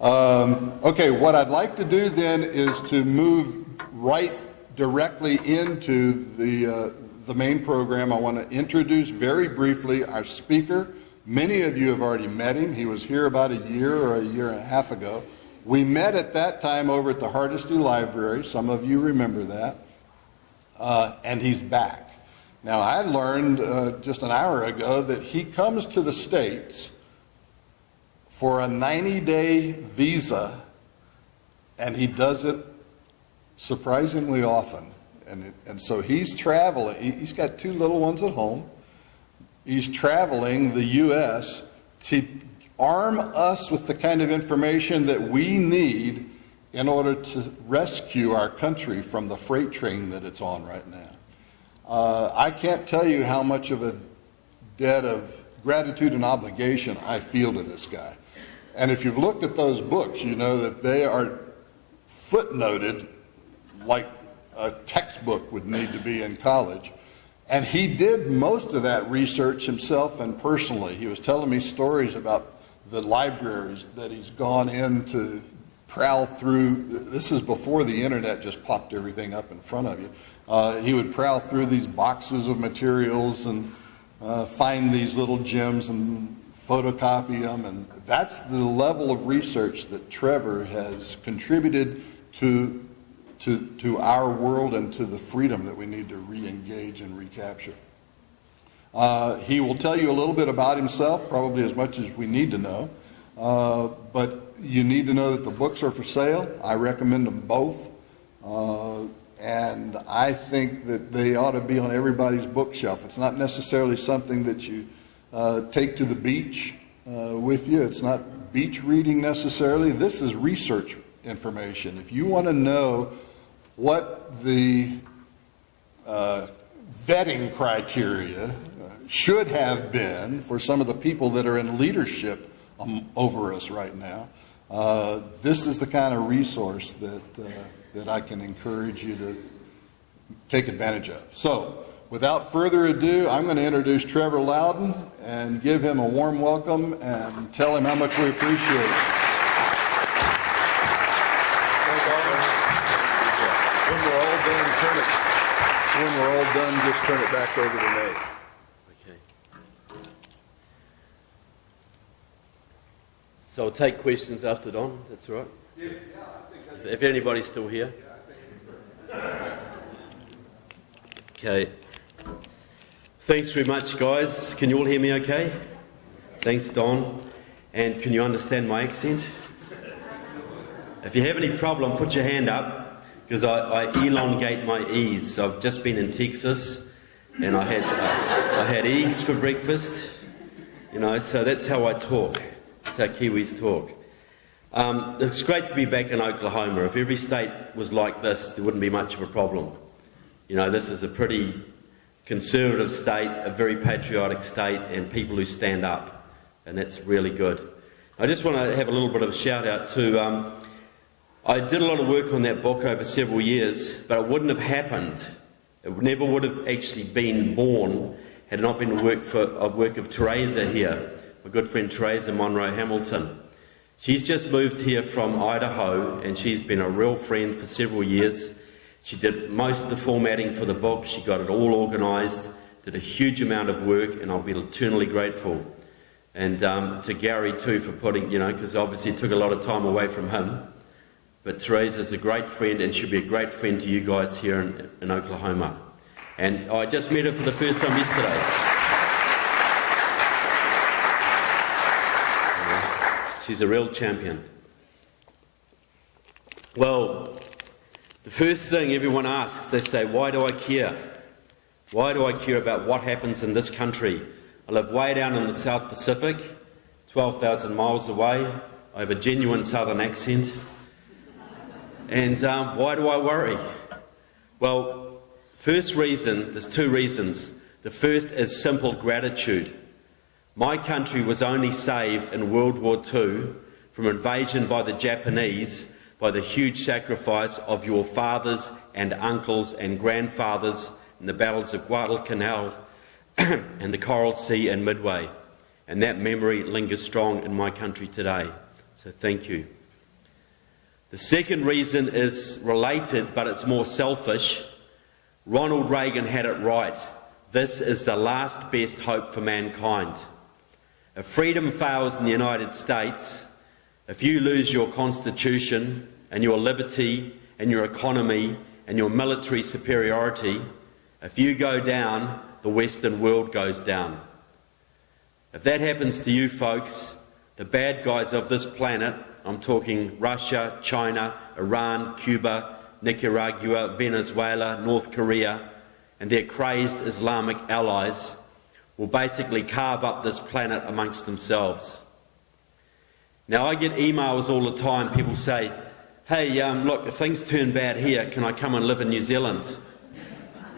Okay, what I'd like to do then is to move right directly into the main program. I want to introduce very briefly our speaker. Many of you have already met him. He was here about a year or a year and a half ago. We met at that time over at the Hardesty Library. Some of you remember that. And he's back. Now, I learned just an hour ago that he comes to the States for a 90-day visa, and he does it surprisingly often. And so he's traveling. He's got 2 little ones at home. He's traveling the U.S. to arm us with the kind of information that we need in order to rescue our country from the freight train that it's on right now. I can't tell you how much of a debt of gratitude and obligation I feel to this guy. And if you've looked at those books, you know that they are footnoted like a textbook would need to be in college. And he did most of that research himself and personally. He was telling me stories about the libraries that he's gone in to prowl through. This is before the internet just popped everything up in front of you. He would prowl through these boxes of materials and find these little gems and photocopy them. And that's the level of research that Trevor has contributed to our world and to the freedom that we need to re-engage and recapture. He will tell you a little bit about himself, probably as much as we need to know. But you need to know that the books are for sale. I recommend them both. And I think that they ought to be on everybody's bookshelf. It's not necessarily something that you take to the beach with you. It's not beach reading necessarily. This is research information. If you want to know what the vetting criteria should have been for some of the people that are in leadership over us right now, this is the kind of resource that I can encourage you to take advantage of. So, without further ado, I'm going to introduce Trevor Loudon and give him a warm welcome and tell him how much we appreciate it. When we're all done, just turn it back over to Nate. Okay. So I'll take questions after Don, that's all right? Yeah, I think that's... If anybody's still here. Yeah, I think okay. Thanks very much, guys. Can you all hear me okay? Thanks, Don. And can you understand my accent? If you have any problem, put your hand up. Because I elongate my E's. I've just been in Texas, and I had eggs for breakfast, you know, so that's how I talk. That's how Kiwis talk. It's great to be back in Oklahoma. If every state was like this, there wouldn't be much of a problem. You know, this is a pretty conservative state, a very patriotic state, and people who stand up, and that's really good. I just want to have a little bit of a shout out to I did a lot of work on that book over several years, but it wouldn't have happened. It never would have actually been born had it not been the work of Teresa here, my good friend Teresa Monroe Hamilton. She's just moved here from Idaho, and she's been a real friend for several years. She did most of the formatting for the book. She got it all organised, did a huge amount of work, and I'll be eternally grateful. And to Gary too for putting, you know, because obviously it took a lot of time away from him. But Teresa's a great friend, and she'll be a great friend to you guys here in Oklahoma. And I just met her for the first time yesterday. She's a real champion. Well, the first thing everyone asks, they say, why do I care? Why do I care about what happens in this country? I live way down in the South Pacific, 12,000 miles away. I have a genuine southern accent. And why do I worry? Well, first reason, there's 2 reasons. The first is simple gratitude. My country was only saved in World War II from invasion by the Japanese by the huge sacrifice of your fathers and uncles and grandfathers in the battles of Guadalcanal and the Coral Sea and Midway. And that memory lingers strong in my country today. So thank you. The second reason is related, but it's more selfish. Ronald Reagan had it right. This is the last best hope for mankind. If freedom fails in the United States, if you lose your constitution and your liberty and your economy and your military superiority, if you go down, the Western world goes down. If that happens to you folks, the bad guys of this planet, I'm talking Russia, China, Iran, Cuba, Nicaragua, Venezuela, North Korea, and their crazed Islamic allies, will basically carve up this planet amongst themselves. Now, I get emails all the time. People say, hey, look, if things turn bad here, can I come and live in New Zealand?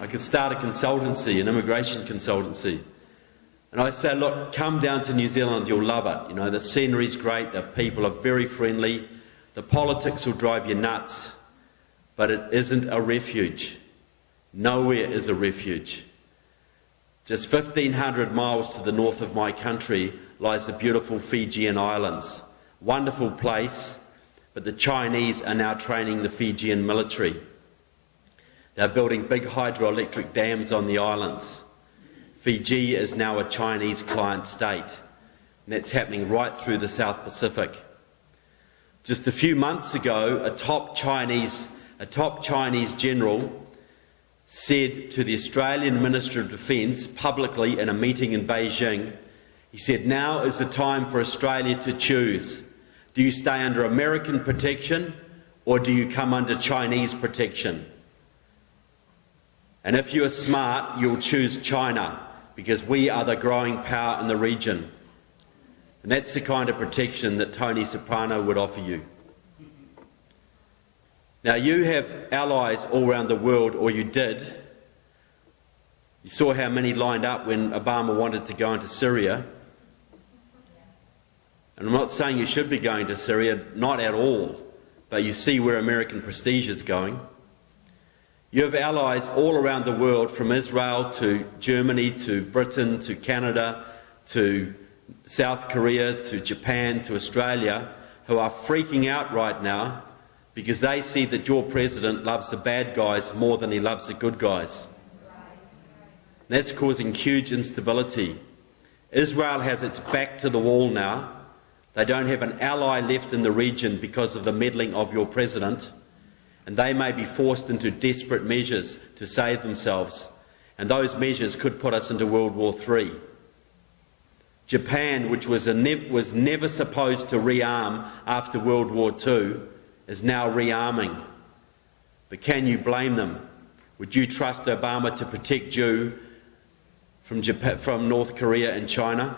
I could start a consultancy, an immigration consultancy. And I say, look, come down to New Zealand, you'll love it. You know, the scenery's great, the people are very friendly, the politics will drive you nuts, but it isn't a refuge. Nowhere is a refuge. Just 1,500 miles to the north of my country lies the beautiful Fijian Islands. Wonderful place, but the Chinese are now training the Fijian military. They're building big hydroelectric dams on the islands. Fiji is now a Chinese client state, and that's happening right through the South Pacific. Just a few months ago, a top Chinese general said to the Australian Minister of Defence publicly in a meeting in Beijing, he said, now is the time for Australia to choose. Do you stay under American protection or do you come under Chinese protection? And if you are smart, you'll choose China, because we are the growing power in the region. And that's the kind of protection that Tony Soprano would offer you. Now, you have allies all around the world, or you did. You saw how many lined up when Obama wanted to go into Syria. And I'm not saying you should be going to Syria, not at all, but you see where American prestige is going. You have allies all around the world, from Israel to Germany to Britain to Canada to South Korea to Japan to Australia, who are freaking out right now because they see that your president loves the bad guys more than he loves the good guys. That's causing huge instability. Israel has its back to the wall now. They don't have an ally left in the region because of the meddling of your president, and they may be forced into desperate measures to save themselves, and those measures could put us into World War III. Japan, which was never supposed to rearm after World War II, is now rearming. But can you blame them? Would you trust Obama to protect you from North Korea and China?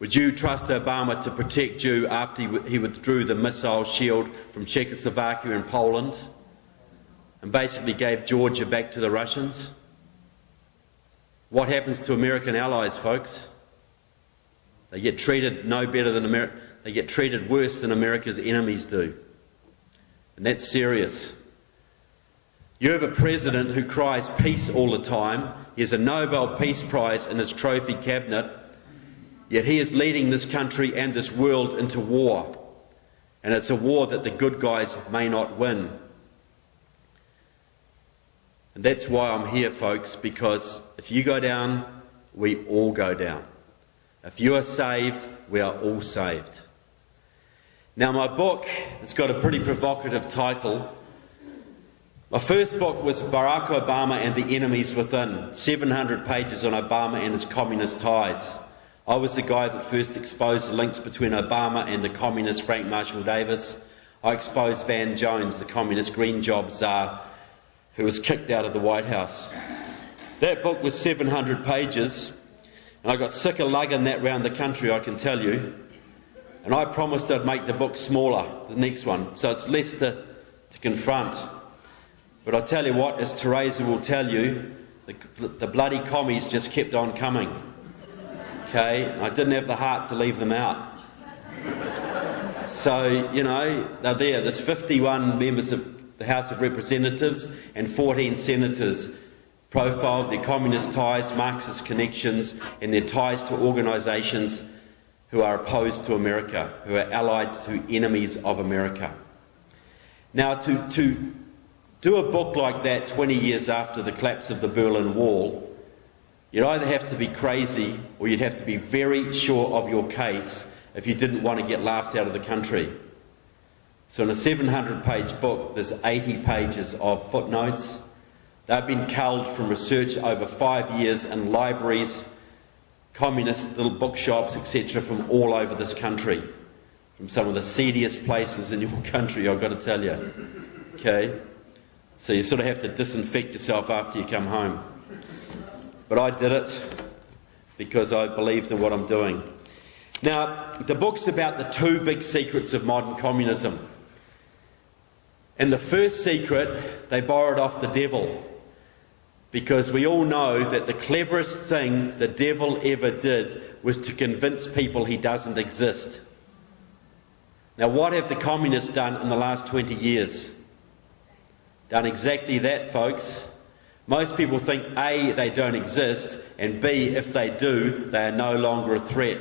Would you trust Obama to protect you after he withdrew the missile shield from Czechoslovakia and Poland and basically gave Georgia back to the Russians? What happens to American allies, folks? They get treated no better than they get treated worse than America's enemies do. And that's serious. You have a president who cries peace all the time. He has a Nobel Peace Prize in his trophy cabinet, yet he is leading this country and this world into war. And it's a war that the good guys may not win. And that's why I'm here, folks, because if you go down, we all go down. If you are saved, we are all saved. Now, my book, it's got a pretty provocative title. My first book was Barack Obama and the Enemies Within, 700 pages on Obama and his communist ties. I was the guy that first exposed the links between Obama and the communist Frank Marshall Davis. I exposed Van Jones, the communist green job czar, who was kicked out of the White House. That book was 700 pages, and I got sick of lugging that round the country, I can tell you. And I promised I'd make the book smaller, the next one, so it's less to confront. But I tell you what, as Teresa will tell you, the bloody commies just kept on coming. Okay, I didn't have the heart to leave them out. So, you know, they're there. There's 51 members of the House of Representatives and 14 senators profiled their communist ties, Marxist connections, and their ties to organisations who are opposed to America, who are allied to enemies of America. Now, to do a book like that 20 years after the collapse of the Berlin Wall, you'd either have to be crazy or you'd have to be very sure of your case if you didn't want to get laughed out of the country. So in a 700-page book, there's 80 pages of footnotes. They've been culled from research over 5 years in libraries, communist little bookshops, etc., from all over this country, from some of the seediest places in your country, I've got to tell you. Okay? So you sort of have to disinfect yourself after you come home. But I did it because I believed in what I'm doing. Now, the book's about the two big secrets of modern communism. And the first secret, they borrowed off the devil, because we all know that the cleverest thing the devil ever did was to convince people he doesn't exist. Now, what have the communists done in the last 20 years? Done exactly that, folks. Most people think, A, they don't exist, and B, if they do, they are no longer a threat.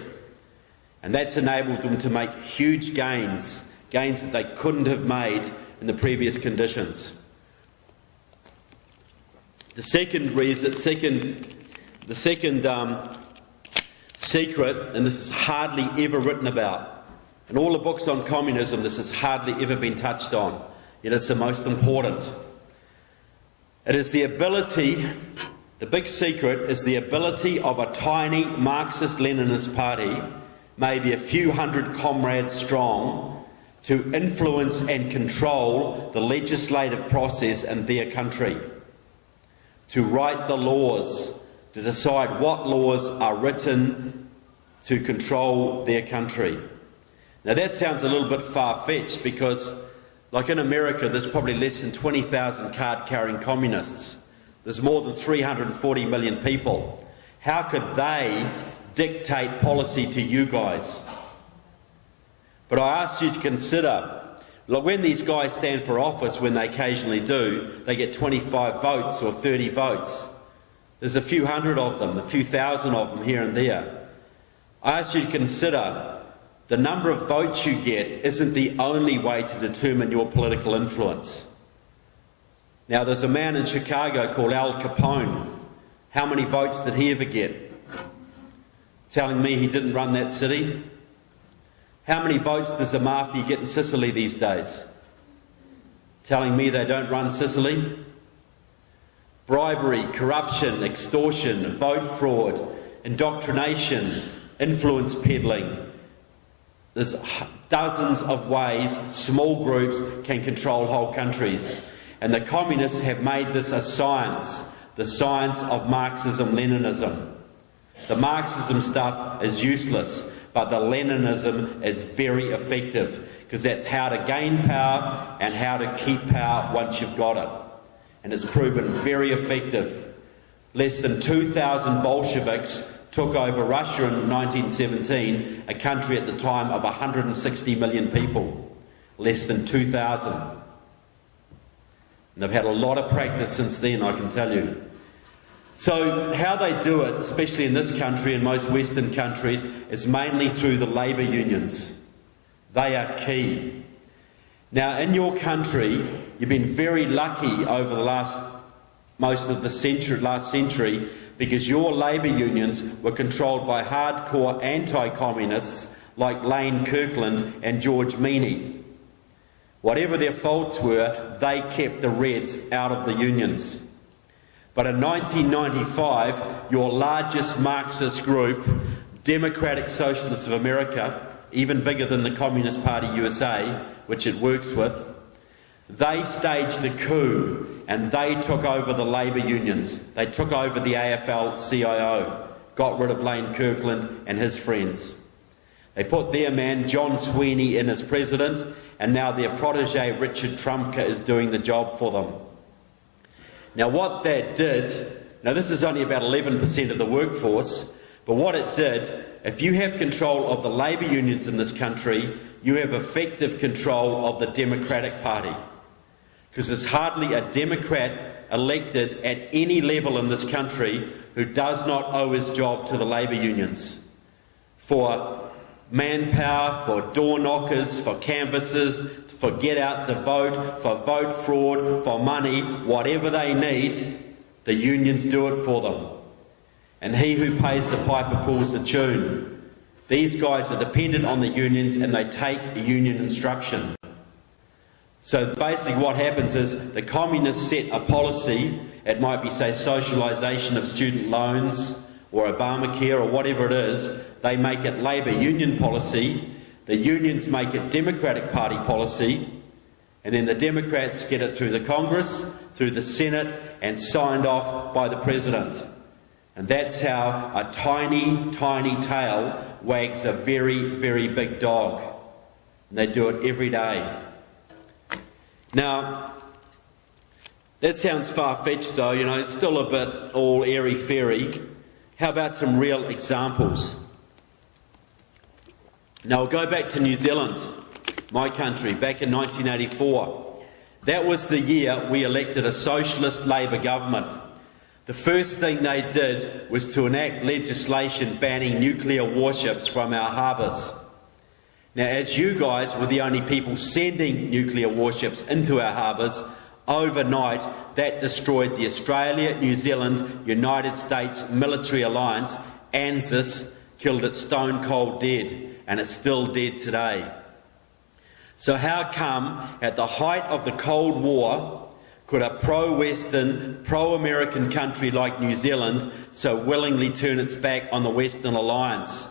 And that's enabled them to make huge gains that they couldn't have made in the previous conditions. The second secret, and this is hardly ever written about, in all the books on communism, this has hardly ever been touched on, yet it's the most important. It is the ability, the big secret is the ability of a tiny Marxist-Leninist party, maybe a few hundred comrades strong, to influence and control the legislative process in their country, to write the laws, to decide what laws are written to control their country. Now that sounds a little bit far-fetched because, like in America, there's probably less than 20,000 card-carrying communists. There's more than 340 million people. How could they dictate policy to you guys? But I ask you to consider, like when these guys stand for office, when they occasionally do, they get 25 votes or 30 votes. There's a few hundred of them, a few thousand of them here and there. I ask you to consider the number of votes you get isn't the only way to determine your political influence. Now, there's a man in Chicago called Al Capone. How many votes did he ever get? Telling me he didn't run that city? How many votes does the mafia get in Sicily these days? Telling me they don't run Sicily? Bribery, corruption, extortion, vote fraud, indoctrination, influence peddling. There's dozens of ways small groups can control whole countries. And the communists have made this a science, the science of Marxism-Leninism. The Marxism stuff is useless, but the Leninism is very effective, because that's how to gain power and how to keep power once you've got it. And it's proven very effective. Less than 2,000 Bolsheviks took over Russia in 1917, a country at the time of 160 million people. Less than 2,000. And they've had a lot of practice since then, I can tell you. So how they do it, especially in this country and most Western countries, is mainly through the labour unions. They are key. Now, in your country, you've been very lucky over the most of the last century, because your labour unions were controlled by hardcore anti-communists like Lane Kirkland and George Meany. Whatever their faults were, they kept the Reds out of the unions. But in 1995, your largest Marxist group, Democratic Socialists of America, even bigger than the Communist Party USA, which it works with, they staged a coup and they took over the labour unions. They took over the AFL-CIO, got rid of Lane Kirkland and his friends. They put their man, John Sweeney, in as president, and now their protege, Richard Trumka, is doing the job for them. Now what that did, now this is only about 11% of the workforce, but what it did, if you have control of the labour unions in this country, you have effective control of the Democratic Party. Because there's hardly a Democrat elected at any level in this country who does not owe his job to the labour unions. For manpower, for door knockers, for canvassers, for get out the vote, for vote fraud, for money, whatever they need, the unions do it for them. And he who pays the piper calls the tune. These guys are dependent on the unions and they take union instruction. So basically what happens is the communists set a policy. It might be, say, socialisation of student loans or Obamacare or whatever it is. They make it Labour union policy. The unions make it Democratic Party policy. And then the Democrats get it through the Congress, through the Senate, and signed off by the President. And that's how a tiny, tiny tail wags a very, very big dog. And they do it every day. Now, that sounds far-fetched though, you know, it's still a bit all airy-fairy. How about some real examples? Now, we'll go back to New Zealand, my country, back in 1984. That was the year we elected a socialist Labour government. The first thing they did was to enact legislation banning nuclear warships from our harbours. Now, as you guys were the only people sending nuclear warships into our harbours, overnight that destroyed the Australia, New Zealand, United States military alliance. ANZUS killed it stone cold dead, and it's still dead today. So how come at the height of the Cold War could a pro-Western, pro-American country like New Zealand so willingly turn its back on the Western alliance?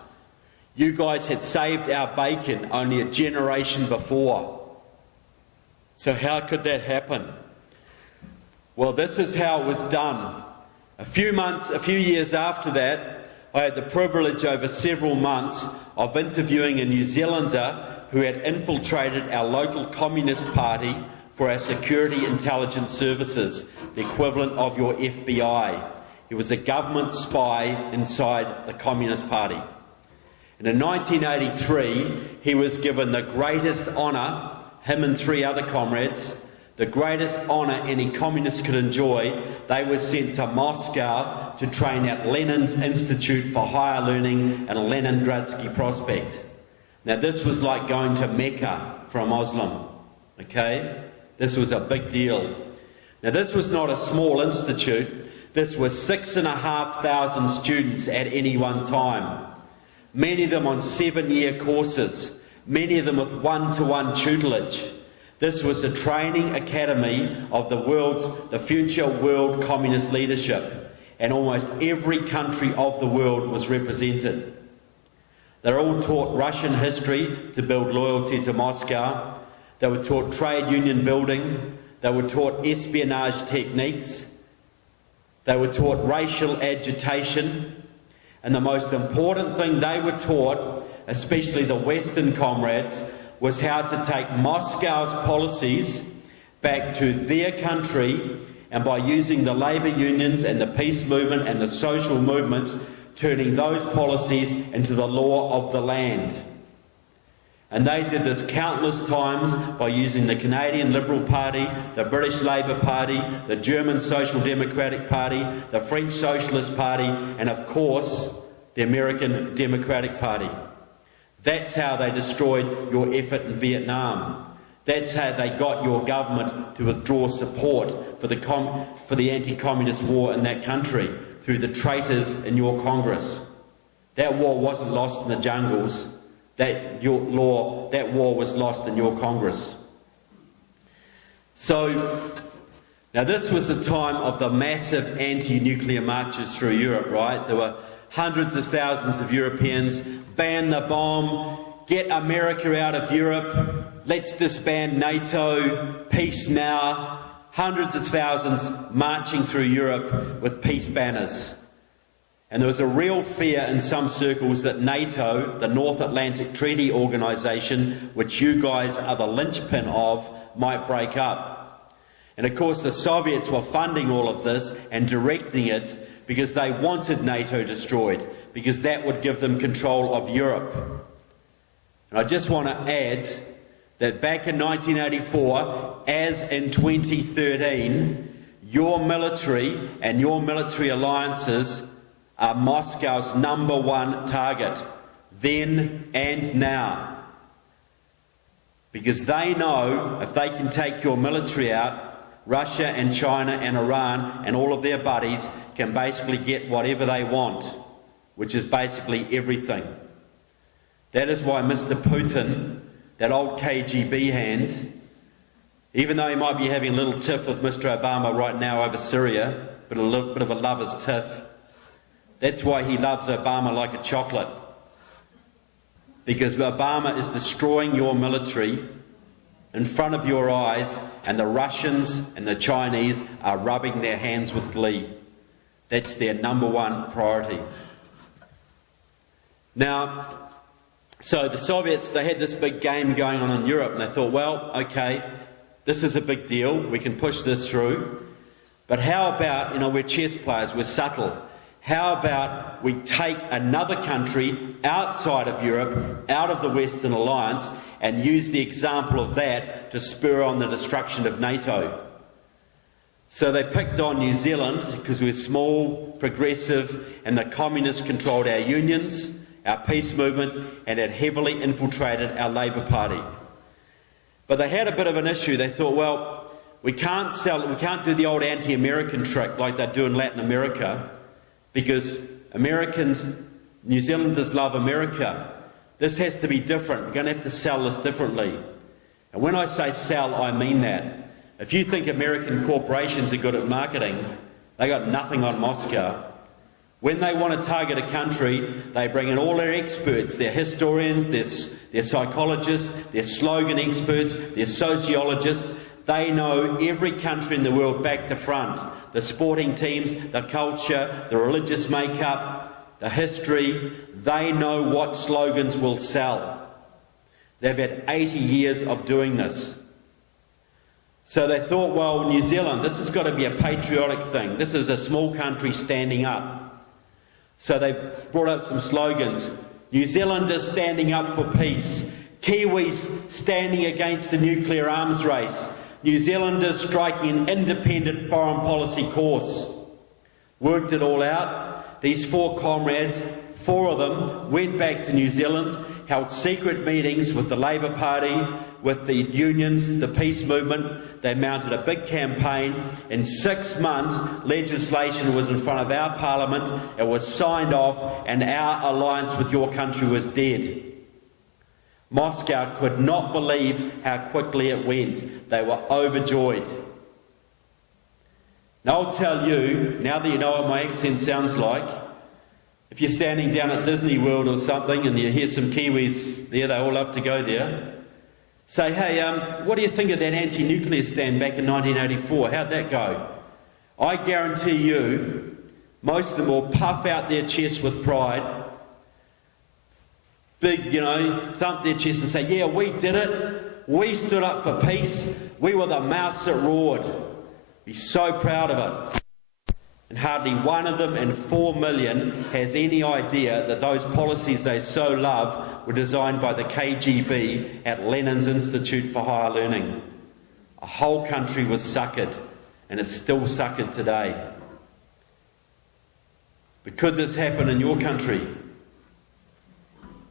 You guys had saved our bacon only a generation before. So how could that happen? Well, this is how it was done. A few years after that, I had the privilege over several months of interviewing a New Zealander who had infiltrated our local Communist Party for our security intelligence services, the equivalent of your FBI. He was a government spy inside the Communist Party. And in 1983, he was given the greatest honour, him and 3 other comrades, the greatest honour any communist could enjoy. They were sent to Moscow to train at Lenin's Institute for Higher Learning in Leningradsky Prospect. Now this was like going to Mecca for a Muslim, okay? This was a big deal. Now this was not a small institute. This was 6,500 students at any one time. Many of them on 7-year courses, many of them with one-to-one tutelage. This was a training academy of the future world communist leadership, and almost every country of the world was represented. They were all taught Russian history to build loyalty to Moscow. They were taught trade union building. They were taught espionage techniques. They were taught racial agitation. And the most important thing they were taught, especially the Western comrades, was how to take Moscow's policies back to their country, and by using the labour unions and the peace movement and the social movements, turning those policies into the law of the land. And they did this countless times by using the Canadian Liberal Party, the British Labour Party, the German Social Democratic Party, the French Socialist Party, and of course, the American Democratic Party. That's how they destroyed your effort in Vietnam. That's how they got your government to withdraw support for the anti-communist war in that country, through the traitors in your Congress. That war wasn't lost in the jungles. That war was lost in your Congress. So, now this was the time of the massive anti-nuclear marches through Europe, right? There were hundreds of thousands of Europeans. Ban the bomb, get America out of Europe, let's disband NATO, peace now. Hundreds of thousands marching through Europe with peace banners. And there was a real fear in some circles that NATO, the North Atlantic Treaty Organisation, which you guys are the linchpin of, might break up. And of course the Soviets were funding all of this and directing it because they wanted NATO destroyed, because that would give them control of Europe. And I just want to add that back in 1984, as in 2013, your military and your military alliances are Moscow's #1 target. then and now. Because they know if they can take your military out, Russia and China and Iran and all of their buddies can basically get whatever they want, which is basically everything. That is why Mr. Putin, that old KGB hand, even though he might be having a little tiff with Mr. Obama right now over Syria, but a little bit of a lover's tiff, that's why he loves Obama like a chocolate. Because Obama is destroying your military in front of your eyes, and the Russians and the Chinese are rubbing their hands with glee. That's their number one priority. Now, so the Soviets, they had this big game going on in Europe, and they thought, well, okay, this is a big deal, we can push this through, but how about, we're chess players, we're subtle. How about we take another country outside of Europe, out of the Western Alliance, and use the example of that to spur on the destruction of NATO? So they picked on New Zealand because we're small, progressive, and the communists controlled our unions, our peace movement, and had heavily infiltrated our Labour Party. But they had a bit of an issue. They thought, well, we can't do the old anti-American trick like they do in Latin America, because New Zealanders love America. This has to be different. We're going to have to sell this differently. And when I say sell, I mean that. If you think American corporations are good at marketing, they got nothing on Moscow. When they want to target a country, they bring in all their experts, their historians, their psychologists, their slogan experts, their sociologists. They know every country in the world back to front. The sporting teams, the culture, the religious makeup, the history. They know what slogans will sell. They've had 80 years of doing this. So they thought, well, New Zealand, this has got to be a patriotic thing. This is a small country standing up. So they brought up some slogans. New Zealanders standing up for peace. Kiwis standing against the nuclear arms race. New Zealanders striking an independent foreign policy course. Worked it all out. These four comrades, four of them, went back to New Zealand, held secret meetings with the Labour Party, with the unions, the peace movement. They mounted a big campaign. In 6 months, legislation was in front of our Parliament. It was signed off, and our alliance with your country was dead. Moscow could not believe how quickly it went. They were overjoyed. Now I'll tell you, now that you know what my accent sounds like, if you're standing down at Disney World or something and you hear some Kiwis there, they all love to go there, say, hey, what do you think of that anti-nuclear stand back in 1984? How'd that go? I guarantee you, most of them will puff out their chest with pride, big, thump their chest and say, yeah, we did it. We stood up for peace. We were the mouse that roared. Be so proud of it. And hardly one of them in 4 million has any idea that those policies they so love were designed by the KGB at Lenin's Institute for Higher Learning. A whole country was suckered, and it's still suckered today. But could this happen in your country?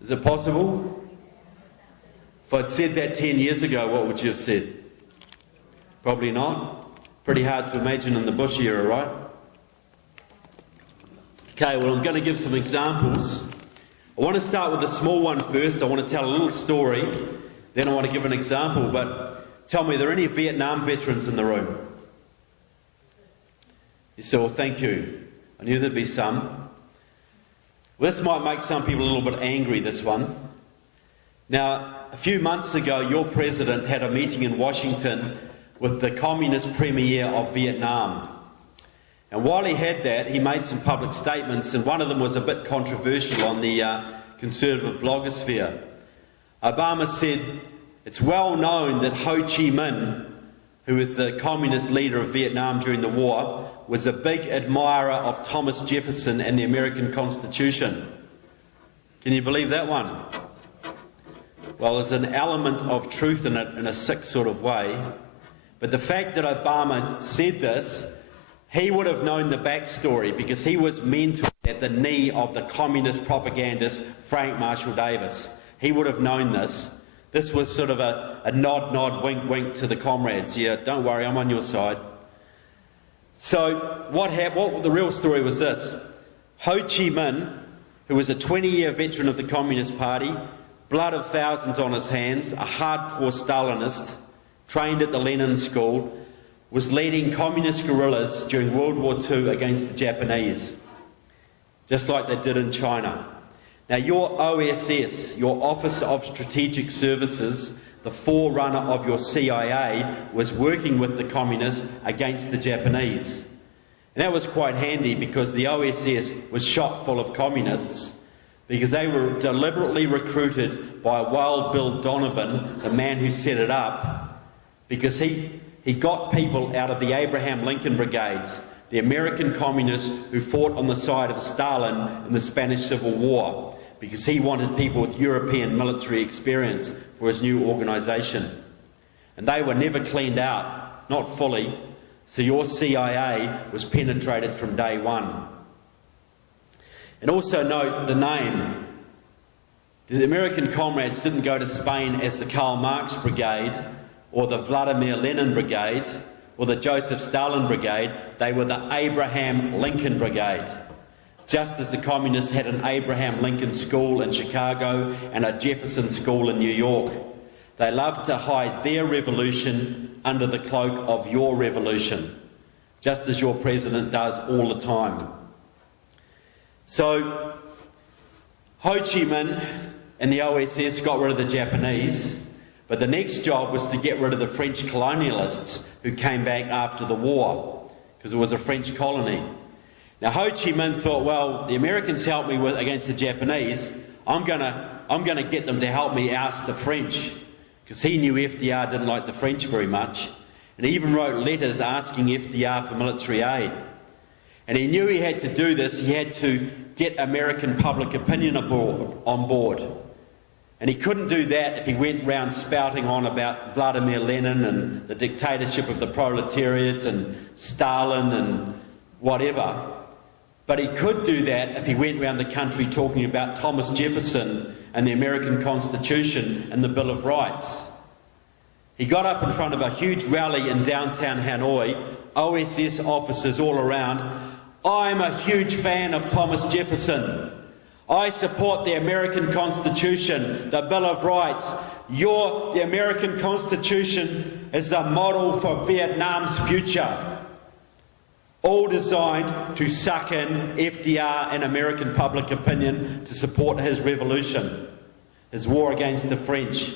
Is it possible? If I'd said that 10 years ago, what would you have said? Probably not. Pretty hard to imagine in the Bush era, right? Okay, well, I'm going to give some examples. I want to start with a small one first. I want to tell a little story. Then I want to give an example. But tell me, are there any Vietnam veterans in the room? You said, well, thank you. I knew there'd be some. Well, this might make some people a little bit angry, this one. Now, a few months ago, your president had a meeting in Washington with the communist premier of Vietnam. And while he had that, he made some public statements, and one of them was a bit controversial on the conservative blogosphere. Obama said, it's well known that Ho Chi Minh, who was the communist leader of Vietnam during the war, was a big admirer of Thomas Jefferson and the American Constitution. Can you believe that one? Well, there's an element of truth in it in a sick sort of way. But the fact that Obama said this, he would have known the backstory because he was mentored at the knee of the communist propagandist Frank Marshall Davis. He would have known this. This was sort of a nod, nod, wink, wink to the comrades. Yeah, don't worry, I'm on your side. So what happened? The real story was this. Ho Chi Minh, who was a 20-year veteran of the Communist Party, blood of thousands on his hands, a hardcore Stalinist, trained at the Lenin School, was leading communist guerrillas during World War II against the Japanese, just like they did in China. Now your OSS, your Office of Strategic Services, the forerunner of your CIA, was working with the communists against the Japanese. And that was quite handy because the OSS was shot full of communists because they were deliberately recruited by Wild Bill Donovan, the man who set it up, because he got people out of the Abraham Lincoln Brigades, the American communists who fought on the side of Stalin in the Spanish Civil War, because he wanted people with European military experience for his new organisation. And they were never cleaned out, not fully, so your CIA was penetrated from day one. And also note the name. The American comrades didn't go to Spain as the Karl Marx Brigade or the Vladimir Lenin Brigade or the Joseph Stalin Brigade. They were the Abraham Lincoln Brigade. Just as the communists had an Abraham Lincoln School in Chicago and a Jefferson School in New York. They loved to hide their revolution under the cloak of your revolution, just as your president does all the time. So, Ho Chi Minh and the OSS got rid of the Japanese, but the next job was to get rid of the French colonialists who came back after the war, because it was a French colony. Now Ho Chi Minh thought, well, the Americans helped me against the Japanese, I'm going to get them to help me oust the French, because he knew FDR didn't like the French very much, and he even wrote letters asking FDR for military aid. And he knew he had to do this, he had to get American public opinion on board. And he couldn't do that if he went round spouting on about Vladimir Lenin and the dictatorship of the proletariat and Stalin and whatever. But he could do that if he went around the country talking about Thomas Jefferson and the American Constitution and the Bill of Rights. He got up in front of a huge rally in downtown Hanoi, OSS officers all around. I'm a huge fan of Thomas Jefferson. I support the American Constitution, the Bill of Rights. The American Constitution is the model for Vietnam's future. All designed to suck in FDR and American public opinion to support his revolution, his war against the French.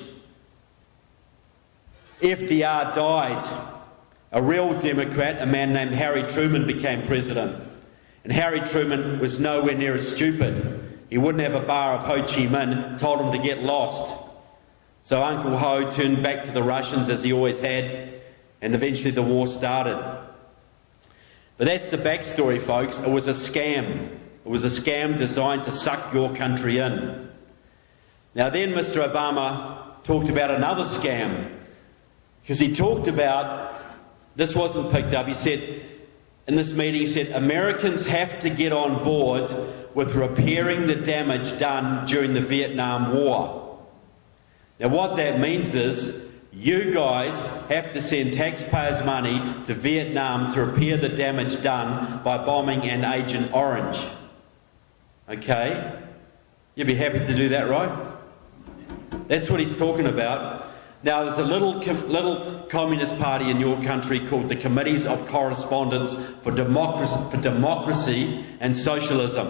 FDR died. A real Democrat, a man named Harry Truman, became president. And Harry Truman was nowhere near as stupid. He wouldn't have a bar of Ho Chi Minh, told him to get lost. So Uncle Ho turned back to the Russians as he always had, and eventually the war started. But that's the backstory, folks. It was a scam. It was a scam designed to suck your country in. Now then Mr. Obama talked about another scam, because he talked about, this wasn't picked up, he said, in this meeting he said, Americans have to get on board with repairing the damage done during the Vietnam War. Now what that means is, you guys have to send taxpayers' money to Vietnam to repair the damage done by bombing and Agent Orange. Okay? You'd be happy to do that, right? That's what he's talking about. Now, there's a little communist party in your country called the Committees of Correspondence for Democracy and Socialism.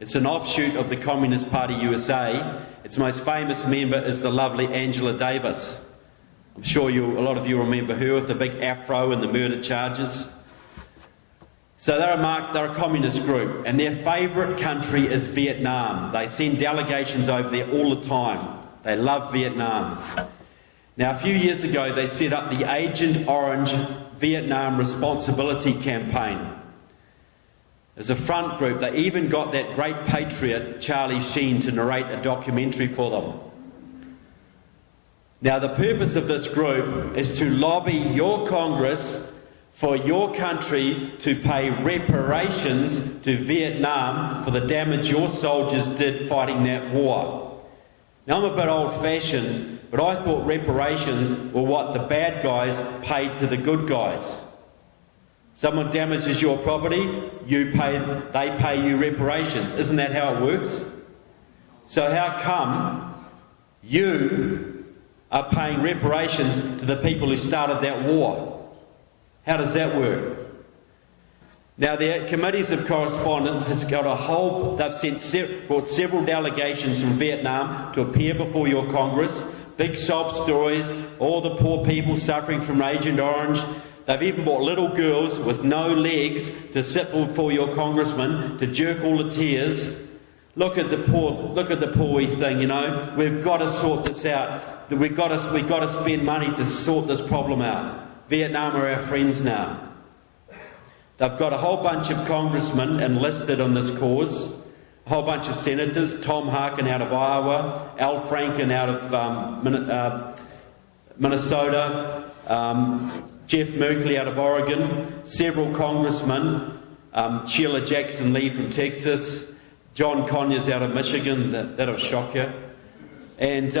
It's an offshoot of the Communist Party USA. Its most famous member is the lovely Angela Davis. I'm sure a lot of you remember her with the big afro and the murder charges. So they're a communist group, and their favourite country is Vietnam. They send delegations over there all the time. They love Vietnam. Now, a few years ago, they set up the Agent Orange Vietnam Responsibility Campaign. As a front group, they even got that great patriot, Charlie Sheen, to narrate a documentary for them. Now, the purpose of this group is to lobby your Congress for your country to pay reparations to Vietnam for the damage your soldiers did fighting that war. Now, I'm a bit old-fashioned, but I thought reparations were what the bad guys paid to the good guys. Someone damages your property, they pay you reparations. Isn't that how it works? So how come you are paying reparations to the people who started that war? How does that work? Now, the committees of correspondence has got they've brought several delegations from Vietnam to appear before your Congress, big sob stories, all the poor people suffering from Agent Orange. They've even brought little girls with no legs to sit before your congressman to jerk all the tears. Look at the poor wee thing, you know. We've got to sort this out. We've got to spend money to sort this problem out. Vietnam are our friends now. They've got a whole bunch of congressmen enlisted on this cause, a whole bunch of senators, Tom Harkin out of Iowa, Al Franken out of Minnesota, Jeff Merkley out of Oregon, several congressmen, Sheila Jackson Lee from Texas, John Conyers out of Michigan, that'll shock you. And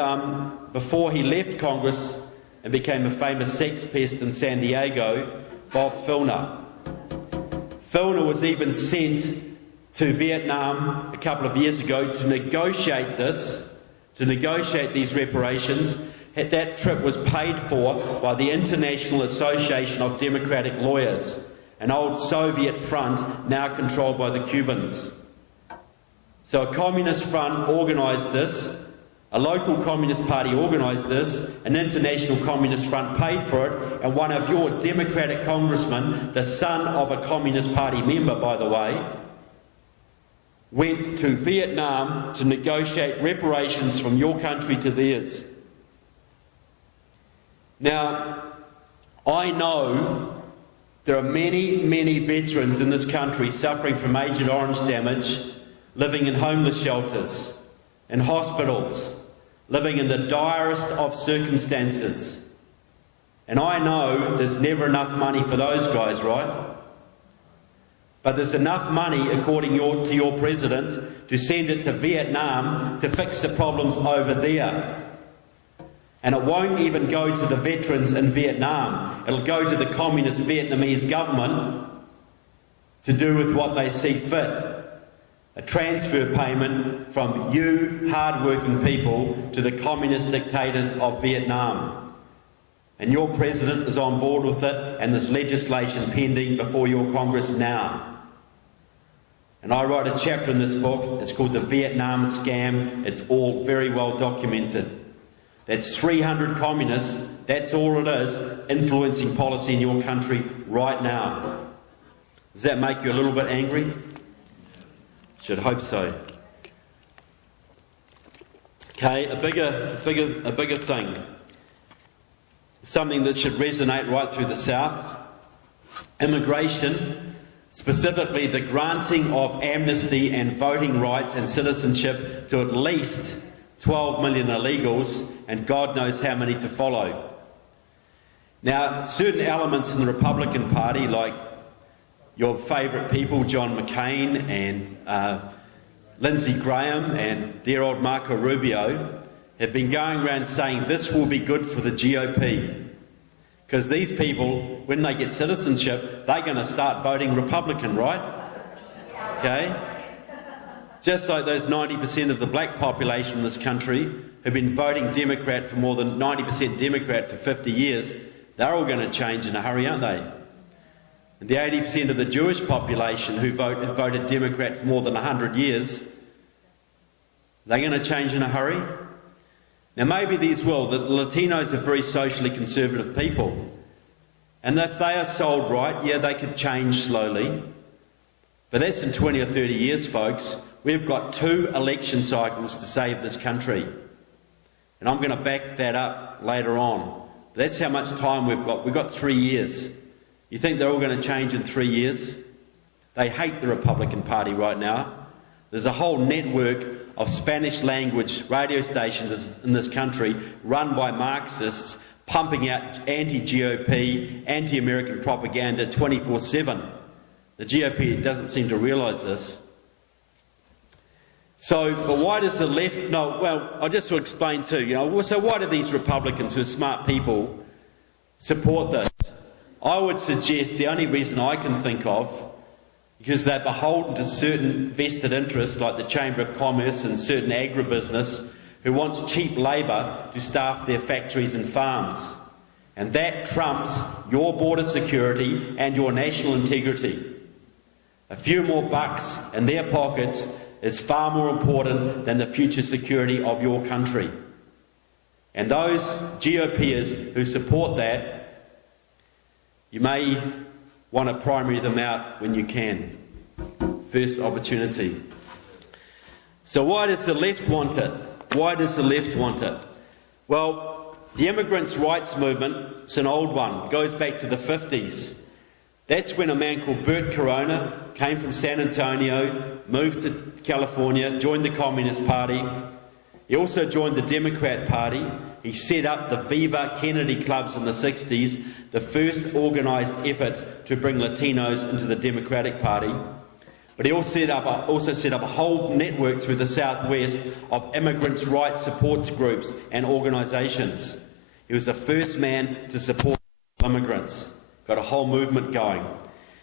before he left Congress and became a famous sex pest in San Diego, Bob Filner. Filner was even sent to Vietnam a couple of years ago to negotiate these reparations. That trip was paid for by the International Association of Democratic Lawyers, an old Soviet front now controlled by the Cubans. So a communist front organised this, a local communist party organised this, an international communist front paid for it, and one of your Democratic congressmen, the son of a Communist Party member, by the way, went to Vietnam to negotiate reparations from your country to theirs. Now, I know there are many, many veterans in this country suffering from Agent Orange damage, living in homeless shelters, in hospitals, living in the direst of circumstances. And I know there's never enough money for those guys, right? But there's enough money, according to your president, to send it to Vietnam to fix the problems over there. And it won't even go to the veterans in Vietnam. It'll go to the communist Vietnamese government to do with what they see fit. A transfer payment from you hard-working people to the communist dictators of Vietnam. And your president is on board with it, and there's legislation pending before your Congress now. And I write a chapter in this book. It's called The Vietnam Scam. It's all very well documented. That's 300 communists, that's all it is, influencing policy in your country right now. Does that make you a little bit angry? Should hope so. Okay, a bigger thing. Something that should resonate right through the South. Immigration, specifically the granting of amnesty and voting rights and citizenship to at least 12 million illegals, and God knows how many to follow. Now, certain elements in the Republican Party, like your favourite people, John McCain and Lindsey Graham and dear old Marco Rubio, have been going around saying this will be good for the GOP. Because these people, when they get citizenship, they're going to start voting Republican, right? Okay? Just like those 90% of the black population in this country who've been voting Democrat for more than 90% Democrat for 50 years, they're all going to change in a hurry, aren't they? And the 80% of the Jewish population who have voted Democrat for more than 100 years, they're going to change in a hurry? Now maybe these will. The Latinos are very socially conservative people. And if they are sold right, yeah, they could change slowly. But that's in 20 or 30 years, folks. We've got 2 election cycles to save this country. And I'm going to back that up later on. But that's how much time we've got. We've got 3 years. You think they're all going to change in 3 years? They hate the Republican Party right now. There's a whole network of Spanish language radio stations in this country run by Marxists pumping out anti-GOP, anti-American propaganda 24/7. The GOP doesn't seem to realise this. So, but why does the left... No, well, I just will explain too. So why do these Republicans, who are smart people, support this? I would suggest the only reason I can think of, because they're beholden to certain vested interests like the Chamber of Commerce and certain agribusiness who wants cheap labour to staff their factories and farms. And that trumps your border security and your national integrity. A few more bucks in their pockets is far more important than the future security of your country. And those GOPers who support that, you may want to primary them out when you can. First opportunity. So why does the left want it? Why does the left want it? Well, the immigrants' rights movement, it's an old one, it goes back to the 50s. That's when a man called Bert Corona came from San Antonio, moved to California, joined the Communist Party. He also joined the Democrat Party. He set up the Viva Kennedy clubs in the 60s, the first organised effort to bring Latinos into the Democratic Party. But he also set up a whole network through the Southwest of immigrants' rights support groups and organisations. He was the first man to support immigrants. Got a whole movement going.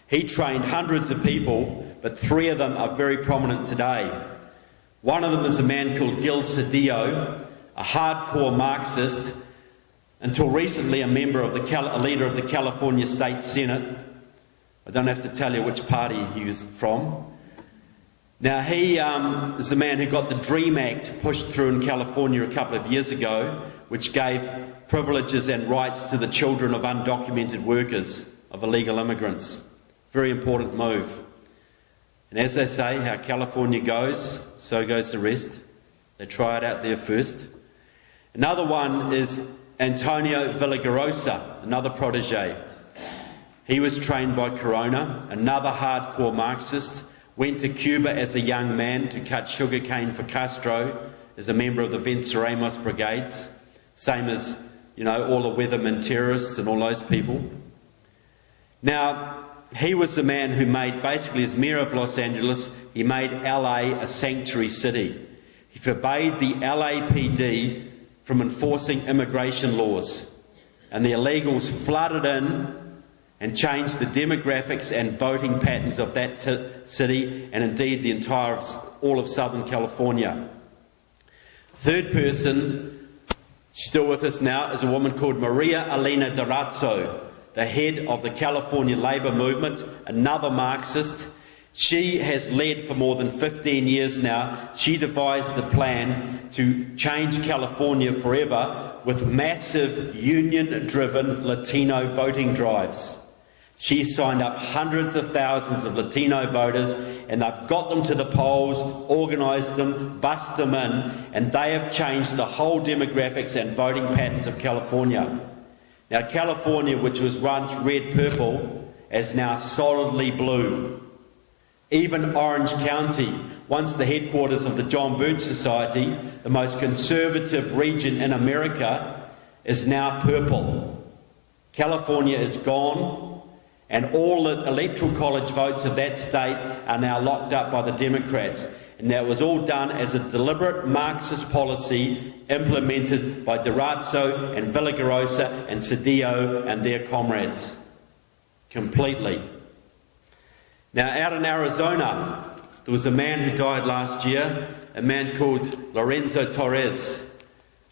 He trained hundreds of people, but 3 of them are very prominent today. One of them is a man called Gil Cedillo, a hardcore Marxist, until recently a leader of the California State Senate. I don't have to tell you which party he was from. Now, he is the man who got the DREAM Act pushed through in California a couple of years ago, which gave privileges and rights to the children of undocumented workers, of illegal immigrants. Very important move. And as they say, how California goes, so goes the rest. They try it out there first. Another one is Antonio Villagrosa, another protege. He was trained by Corona, another hardcore Marxist, went to Cuba as a young man to cut sugarcane for Castro as a member of the Venceremos brigades, same as, all the Weatherman terrorists and all those people. Now, he was the man who made, basically as mayor of Los Angeles, he made LA a sanctuary city. He forbade the LAPD from enforcing immigration laws, and the illegals flooded in and changed the demographics and voting patterns of that city, and indeed the all of Southern California. Third person, still with us now, is a woman called Maria Elena Durazo, the head of the California Labour Movement, another Marxist. She has led for more than 15 years now. She devised the plan to change California forever with massive union-driven Latino voting drives. She signed up hundreds of thousands of Latino voters, and they've got them to the polls, organised them, bussed them in, and they have changed the whole demographics and voting patterns of California. Now, California, which was once red-purple, is now solidly blue. Even Orange County, once the headquarters of the John Birch Society, the most conservative region in America, is now purple. California is gone, and all the electoral college votes of that state are now locked up by the Democrats. And that was all done as a deliberate Marxist policy implemented by Durazo and Villagrosa and Cedillo and their comrades. Completely. Now, out in Arizona, there was a man who died last year, a man called Lorenzo Torres,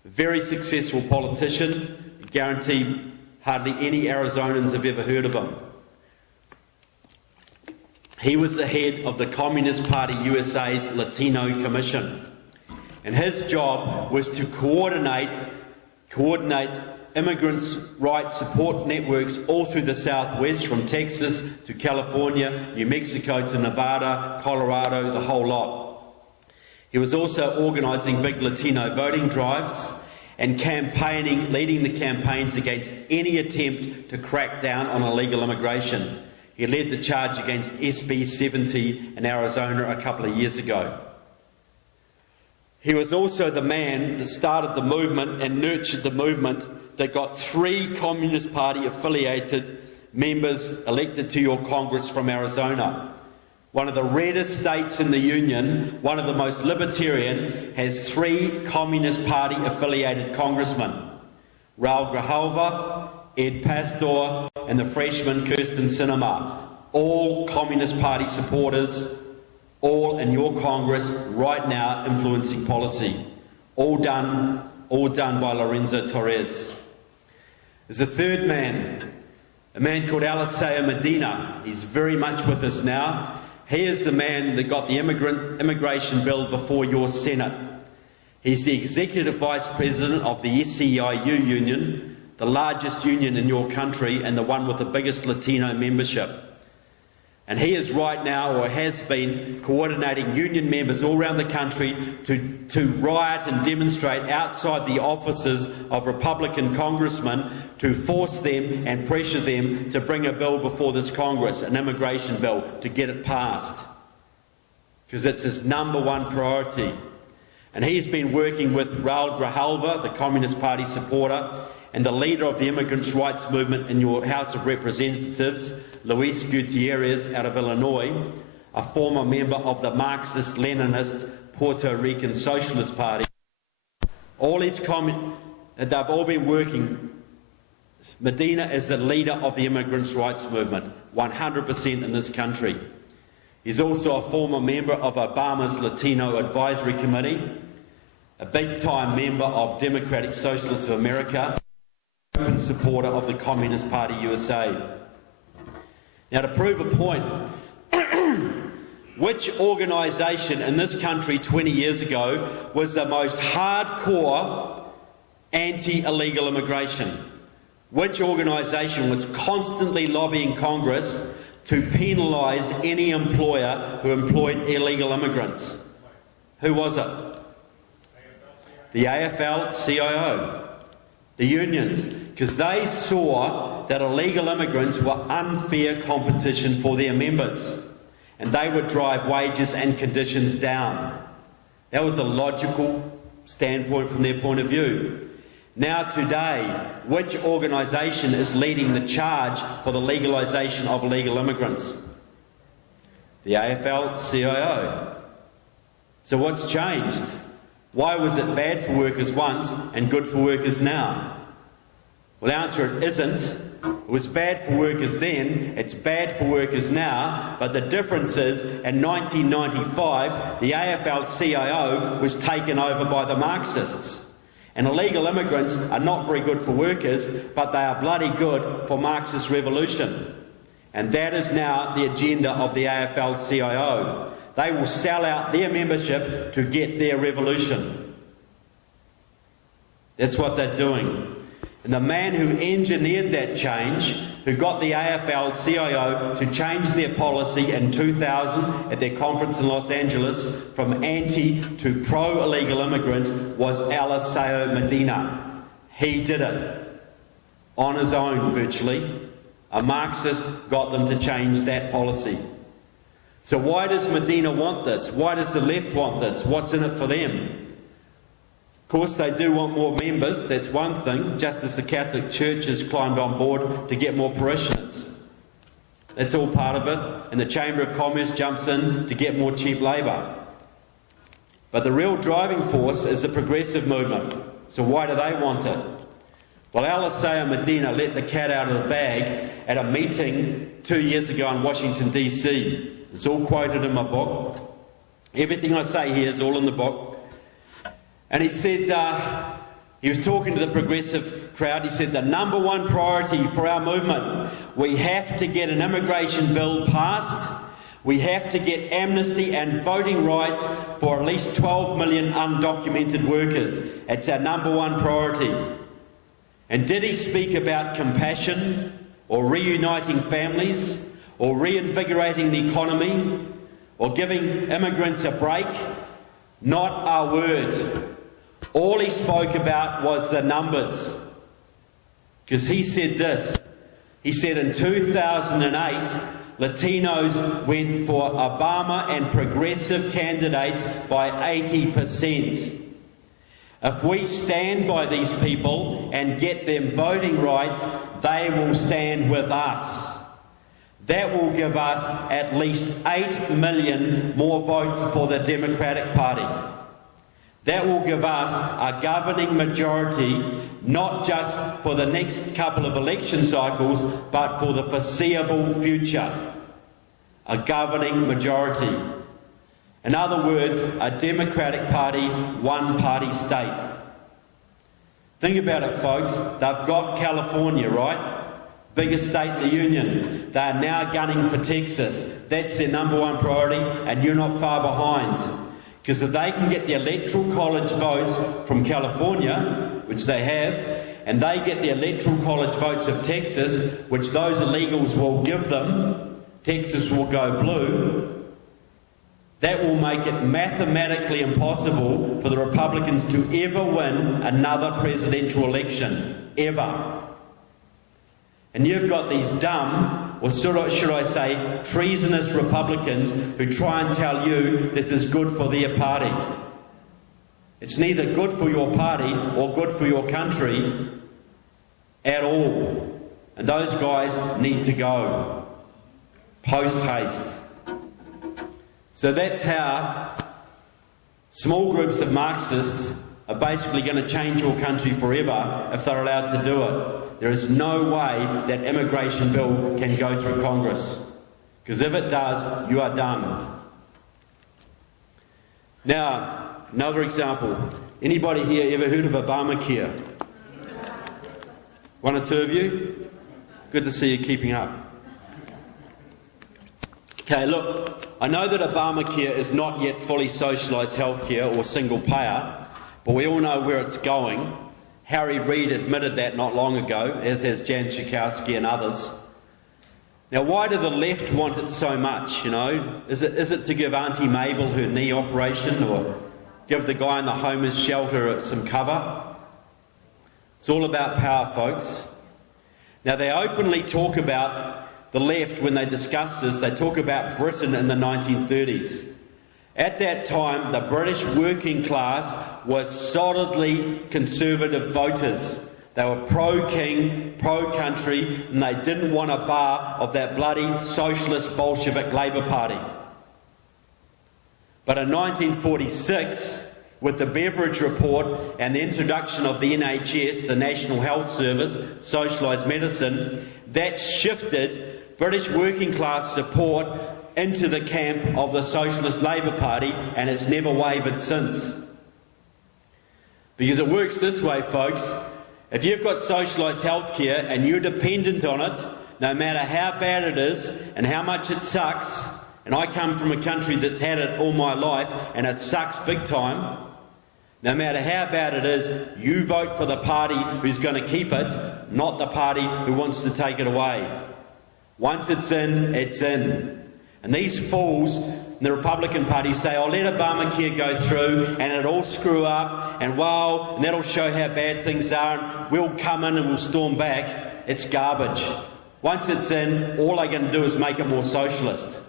a very successful politician. I guarantee hardly any Arizonans have ever heard of him. He was the head of the Communist Party USA's Latino Commission, and his job was to coordinate immigrants' rights support networks all through the Southwest, from Texas to California, New Mexico to Nevada, Colorado, the whole lot. He was also organising big Latino voting drives and campaigning, leading the campaigns against any attempt to crack down on illegal immigration. He led the charge against SB 70 in Arizona a couple of years ago. He was also the man that started the movement and nurtured the movement that got 3 Communist Party affiliated members elected to your Congress from Arizona. One of the reddest states in the Union, one of the most libertarian, has 3 Communist Party affiliated congressmen. Raul Grijalva, Ed Pastor, and the freshman Kirsten Sinema, all Communist Party supporters, all in your Congress right now influencing policy. All done by Lorenzo Torres. There's a third man, a man called Eliseo Medina. He's very much with us now. He is the man that got the immigration bill before your Senate. He's the Executive Vice President of the SEIU Union, the largest union in your country and the one with the biggest Latino membership. And he is right now, or has been, coordinating union members all around the country to riot and demonstrate outside the offices of Republican congressmen to force them and pressure them to bring a bill before this Congress, an immigration bill, to get it passed. Because it's his #1 priority. And he's been working with Raul Grijalva, the Communist Party supporter, and the leader of the immigrants' rights movement in your House of Representatives, Luis Gutierrez out of Illinois, a former member of the Marxist-Leninist Puerto Rican Socialist Party. They've all been working. Medina is the leader of the immigrants' rights movement, 100% in this country. He's also a former member of Obama's Latino Advisory Committee, a big-time member of Democratic Socialists of America, open supporter of the Communist Party USA. Now, to prove a point, which organisation in this country 20 years ago was the most hardcore anti-illegal immigration? Which organisation was constantly lobbying Congress to penalise any employer who employed illegal immigrants? Who was it? The AFL-CIO. The unions, because they saw that illegal immigrants were unfair competition for their members, and they would drive wages and conditions down. That was a logical standpoint from their point of view. Now today, which organisation is leading the charge for the legalisation of illegal immigrants? The AFL-CIO. So what's changed? Why was it bad for workers once and good for workers now? Well, the answer is it isn't. It was bad for workers then, it's bad for workers now, but the difference is in 1995 the AFL-CIO was taken over by the Marxists. And illegal immigrants are not very good for workers, but they are bloody good for Marxist revolution. And that is now the agenda of the AFL-CIO. They will sell out their membership to get their revolution. That's what they're doing. And the man who engineered that change, who got the AFL-CIO to change their policy in 2000 at their conference in Los Angeles from anti to pro-illegal immigrant, was Eliseo Medina. He did it on his own, virtually. A Marxist got them to change that policy. So why does Medina want this? Why does the left want this? What's in it for them? Of course, they do want more members, that's one thing, just as the Catholic Church has climbed on board to get more parishioners. That's all part of it, and the Chamber of Commerce jumps in to get more cheap labour. But the real driving force is the progressive movement. So why do they want it? Well, Eliseo Medina let the cat out of the bag at a meeting 2 years ago in Washington, D.C. It's all quoted in my book. Everything I say here is all in the book. And he said, he was talking to the progressive crowd, he said, the #1 priority for our movement, we have to get an immigration bill passed, we have to get amnesty and voting rights for at least 12 million undocumented workers. It's our #1 priority. And did he speak about compassion, or reuniting families, or reinvigorating the economy, or giving immigrants a break? Not a word. All he spoke about was the numbers. Because he said this. He said in 2008, Latinos went for Obama and progressive candidates by 80%. If we stand by these people and get them voting rights, they will stand with us. That will give us at least 8 million more votes for the Democratic Party. That will give us a governing majority, not just for the next couple of election cycles, but for the foreseeable future. A governing majority. In other words, a Democratic Party, one-party state. Think about it, folks. They've got California, right? Biggest state in the Union. They are now gunning for Texas. That's their number one priority, and you're not far behind. Because if they can get the Electoral College votes from California, which they have, and they get the Electoral College votes of Texas, which those illegals will give them, Texas will go blue. That will make it mathematically impossible for the Republicans to ever win another presidential election. Ever. And you've got these dumb, or should I say, treasonous Republicans who try and tell you this is good for their party. It's neither good for your party or good for your country at all. And those guys need to go. Post haste. So that's how small groups of Marxists are basically going to change your country forever if they're allowed to do it. There is no way that immigration bill can go through Congress. Because if it does, you are done. Now, another example. Anybody here ever heard of Obamacare? One or two of you? Good to see you keeping up. Okay, look, I know that Obamacare is not yet fully socialised healthcare or single payer, but we all know where it's going. Harry Reid admitted that not long ago, as has Jan Schakowsky and others. Now, why do the left want it so much, you know? Is it to give Auntie Mabel her knee operation, or give the guy in the homeless shelter some cover? It's all about power, folks. Now, they openly talk about the left, when they discuss this, they talk about Britain in the 1930s. At that time, the British working class was solidly conservative voters. They were pro-king, pro-country, and they didn't want a bar of that bloody socialist Bolshevik Labour Party. But in 1946, with the Beveridge Report and the introduction of the NHS, the National Health Service, socialised medicine, that shifted British working class support into the camp of the Socialist Labour Party, and it's never wavered since. Because it works this way, folks. If you've got socialised healthcare and you're dependent on it, no matter how bad it is and how much it sucks, and I come from a country that's had it all my life and it sucks big time, no matter how bad it is, you vote for the party who's going to keep it, not the party who wants to take it away. Once it's in, it's in. And these fools in the Republican Party say, oh, let Obamacare go through and it'll all screw up, and wow, and that'll show how bad things are, and we'll come in and we'll storm back. It's garbage. Once it's in, all they're going to do is make it more socialist.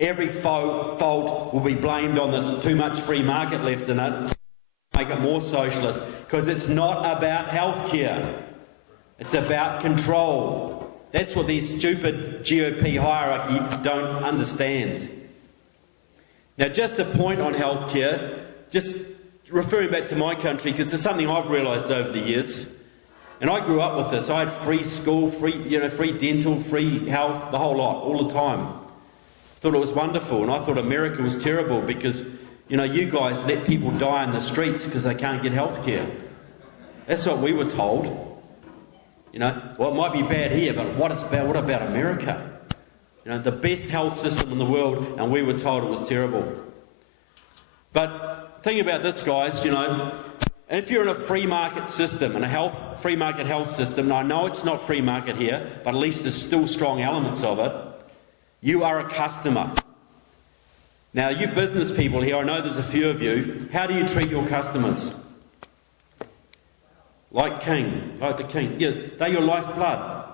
Every fault will be blamed on there's too much free market left in it. Make it more socialist, because it's not about healthcare. It's about control. That's what these stupid GOP hierarchy don't understand. Now, just a point on healthcare, just referring back to my country, because there's something I've realised over the years, and I grew up with this. I had free school, free dental, free health, the whole lot, all the time. Thought it was wonderful, and I thought America was terrible because, you know, you guys let people die in the streets because they can't get healthcare. That's what we were told. You know, well, it might be bad here, but what about America? You know, the best health system in the world, and we were told it was terrible. But think about this, guys, you know, if you're in a free market system, and free market health system, and I know it's not free market here, but at least there's still strong elements of it, you are a customer. Now, you business people here, I know there's a few of you, how do you treat your customers? Like the king. Yeah, they're your lifeblood.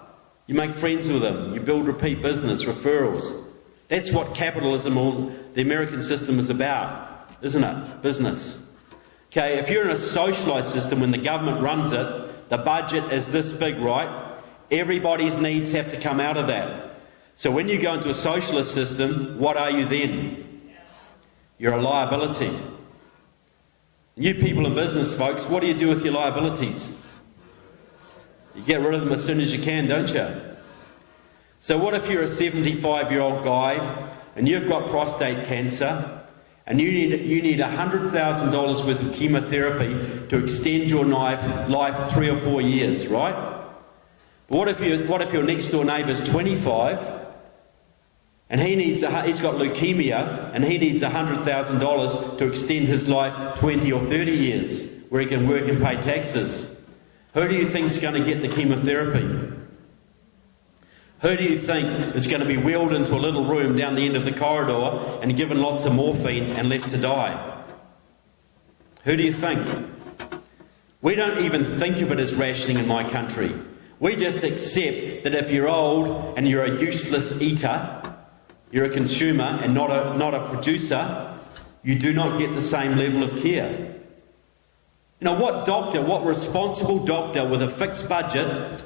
You make friends with them. You build repeat business, referrals. That's what capitalism or the American system is about, isn't it? Business. Okay, if you're in a socialised system, when the government runs it, the budget is this big, right? Everybody's needs have to come out of that. So when you go into a socialist system, what are you then? You're a liability. You people in business, folks, what do you do with your liabilities? You get rid of them as soon as you can, don't you? So what if you're a 75-year-old guy and you've got prostate cancer and you need $100,000 worth of chemotherapy to extend your life 3 or 4 years, right? But what if your next door neighbour's 25 and he's got leukemia and he needs $100,000 to extend his life 20 or 30 years where he can work and pay taxes? Who do you think is going to get the chemotherapy? Who do you think is going to be wheeled into a little room down the end of the corridor and given lots of morphine and left to die? Who do you think? We don't even think of it as rationing in my country. We just accept that if you're old and you're a useless eater, you're a consumer and not a producer, you do not get the same level of care. You know, what responsible doctor with a fixed budget,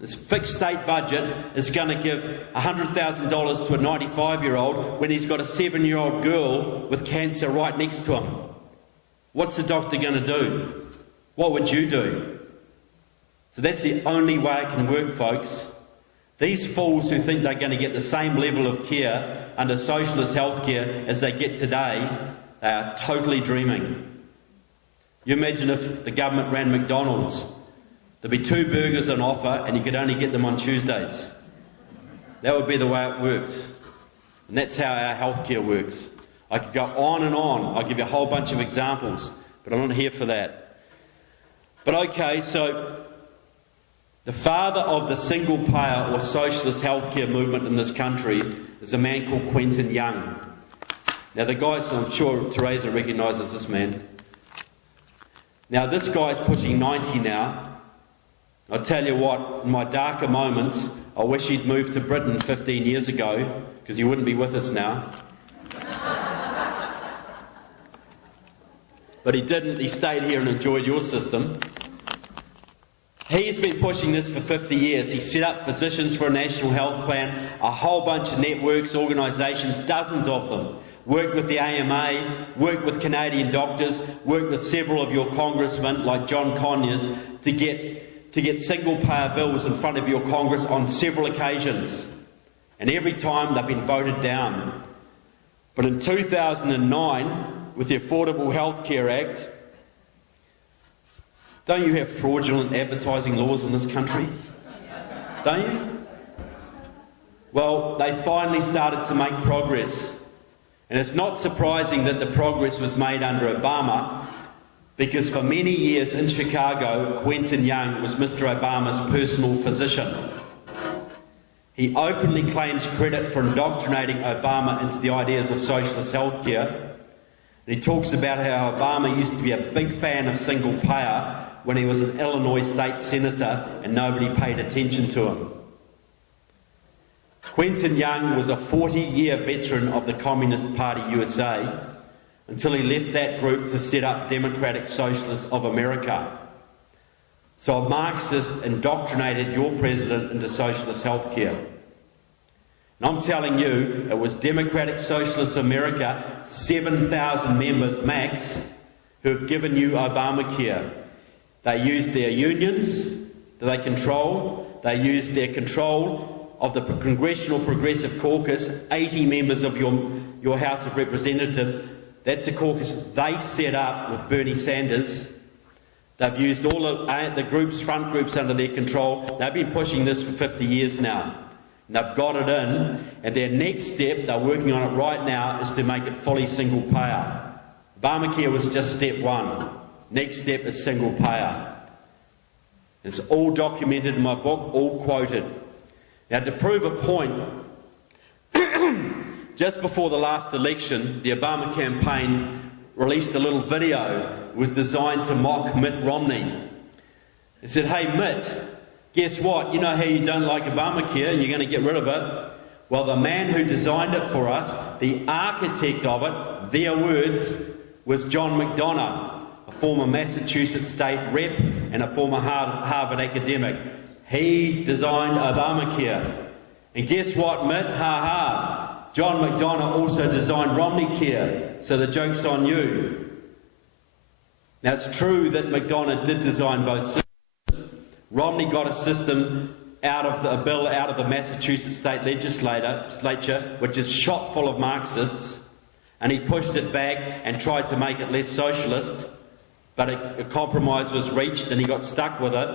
this fixed state budget, is going to give $100,000 to a 95-year-old when he's got a 7-year-old girl with cancer right next to him? What's the doctor going to do? What would you do? So that's the only way it can work, folks. These fools who think they're going to get the same level of care under socialist healthcare as they get today, they are totally dreaming. You imagine if the government ran McDonald's. There'd be 2 burgers on offer and you could only get them on Tuesdays. That would be the way it works. And that's how our healthcare works. I could go on and on. I'll give you a whole bunch of examples, but I'm not here for that. But okay, so the father of the single payer or socialist healthcare movement in this country is a man called Quentin Young. Now the guys, I'm sure Teresa recognises this man. Now this guy's pushing 90 now. I tell you what, in my darker moments, I wish he'd moved to Britain 15 years ago, because he wouldn't be with us now. But he didn't. He stayed here and enjoyed your system. He's been pushing this for 50 years. He set up Physicians for a National Health Plan, a whole bunch of networks, organisations, dozens of them. Worked with the AMA, worked with Canadian doctors, worked with several of your congressmen like John Conyers to get single-payer bills in front of your Congress on several occasions. And every time they've been voted down. But in 2009, with the Affordable Health Care Act, don't you have fraudulent advertising laws in this country? Don't you? Well, they finally started to make progress. And it's not surprising that the progress was made under Obama, because for many years in Chicago, Quentin Young was Mr. Obama's personal physician. He openly claims credit for indoctrinating Obama into the ideas of socialist healthcare. And he talks about how Obama used to be a big fan of single payer when he was an Illinois state senator and nobody paid attention to him. Quentin Young was a 40-year veteran of the Communist Party USA until he left that group to set up Democratic Socialists of America. So a Marxist indoctrinated your president into socialist healthcare. And I'm telling you, it was Democratic Socialist America, 7,000 members max, who have given you Obamacare. They used their unions that they control. They used their control of the Congressional Progressive Caucus, 80 members of your House of Representatives. That's a caucus they set up with Bernie Sanders. They've used all of the groups, front groups under their control. They've been pushing this for 50 years now. And they've got it in, and their next step, they're working on it right now, is to make it fully single payer. Obamacare was just step one. Next step is single payer. It's all documented in my book, all quoted. Now, to prove a point, just before the last election, the Obama campaign released a little video. It was designed to mock Mitt Romney. It said, "Hey Mitt, guess what? You know how you don't like Obamacare, you're going to get rid of it. Well, the man who designed it for us, the architect of it, their words, was John McDonough, a former Massachusetts state rep and a former Harvard academic. He designed Obamacare. And guess what, Mitt? Ha ha. John McDonough also designed Romneycare, so the joke's on you. Now, it's true that McDonough did design both systems. Romney got a system a bill out of the Massachusetts state legislature, which is shot full of Marxists, and he pushed it back and tried to make it less socialist, but a compromise was reached and he got stuck with it.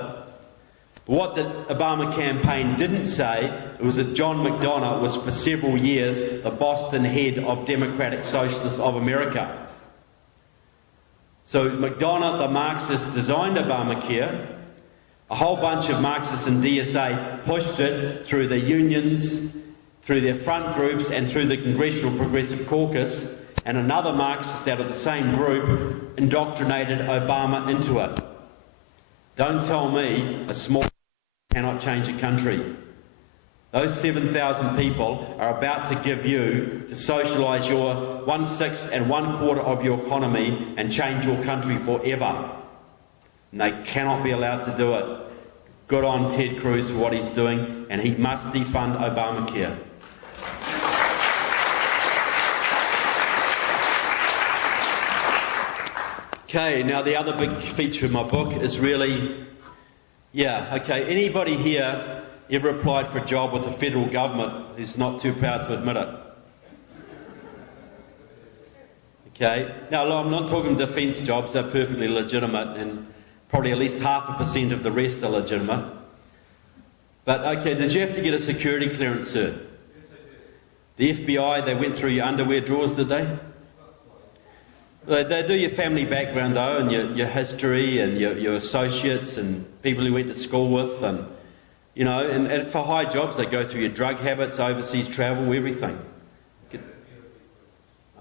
What the Obama campaign didn't say was that John McDonough was for several years the Boston head of Democratic Socialists of America. So McDonough, the Marxist, designed Obamacare. A whole bunch of Marxists and DSA pushed it through the unions, through their front groups and through the Congressional Progressive Caucus, and another Marxist out of the same group indoctrinated Obama into it. Don't tell me a small cannot change a country. Those 7,000 people are about to give you to socialise your 1/6 and 1/4 of your economy and change your country forever. And they cannot be allowed to do it. Good on Ted Cruz for what he's doing, and he must defund Obamacare. Okay, now the other big feature of my book is really, anybody here ever applied for a job with the federal government who's not too proud to admit it? Okay, now I'm not talking defence jobs, they're perfectly legitimate, and probably at least 0.5% of the rest are legitimate. But okay, did you have to get a security clearance, sir? Yes, I did. The FBI, they went through your underwear drawers, did they? They do your family background though, and your history and your associates and people who went to school with, and and for high jobs they go through your drug habits, overseas travel, everything.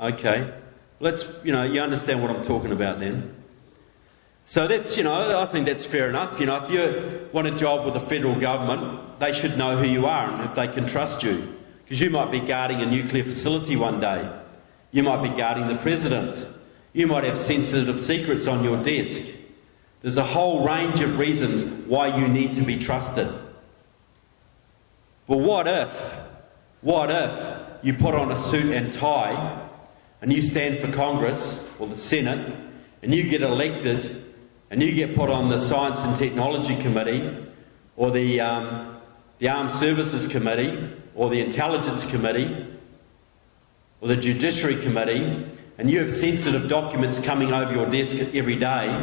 Okay, you understand what I'm talking about then. So that's, I think that's fair enough. If you want a job with the federal government, they should know who you are and if they can trust you, because you might be guarding a nuclear facility one day. You might be guarding the president. You might have sensitive secrets on your desk. There's a whole range of reasons why you need to be trusted. But what if you put on a suit and tie and you stand for Congress or the Senate and you get elected and you get put on the Science and Technology Committee or the Armed Services Committee or the Intelligence Committee or the Judiciary Committee, and you have sensitive documents coming over your desk every day,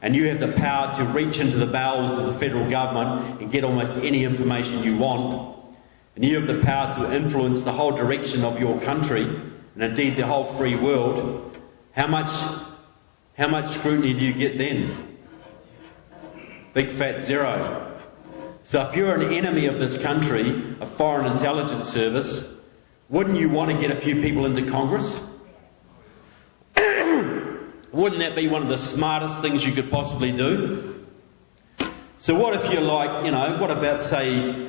and you have the power to reach into the bowels of the federal government and get almost any information you want, and you have the power to influence the whole direction of your country, and indeed the whole free world, how much scrutiny do you get then? Big fat zero. So if you're an enemy of this country, a foreign intelligence service, wouldn't you want to get a few people into Congress? Wouldn't that be one of the smartest things you could possibly do? So what if you're like, what about, say,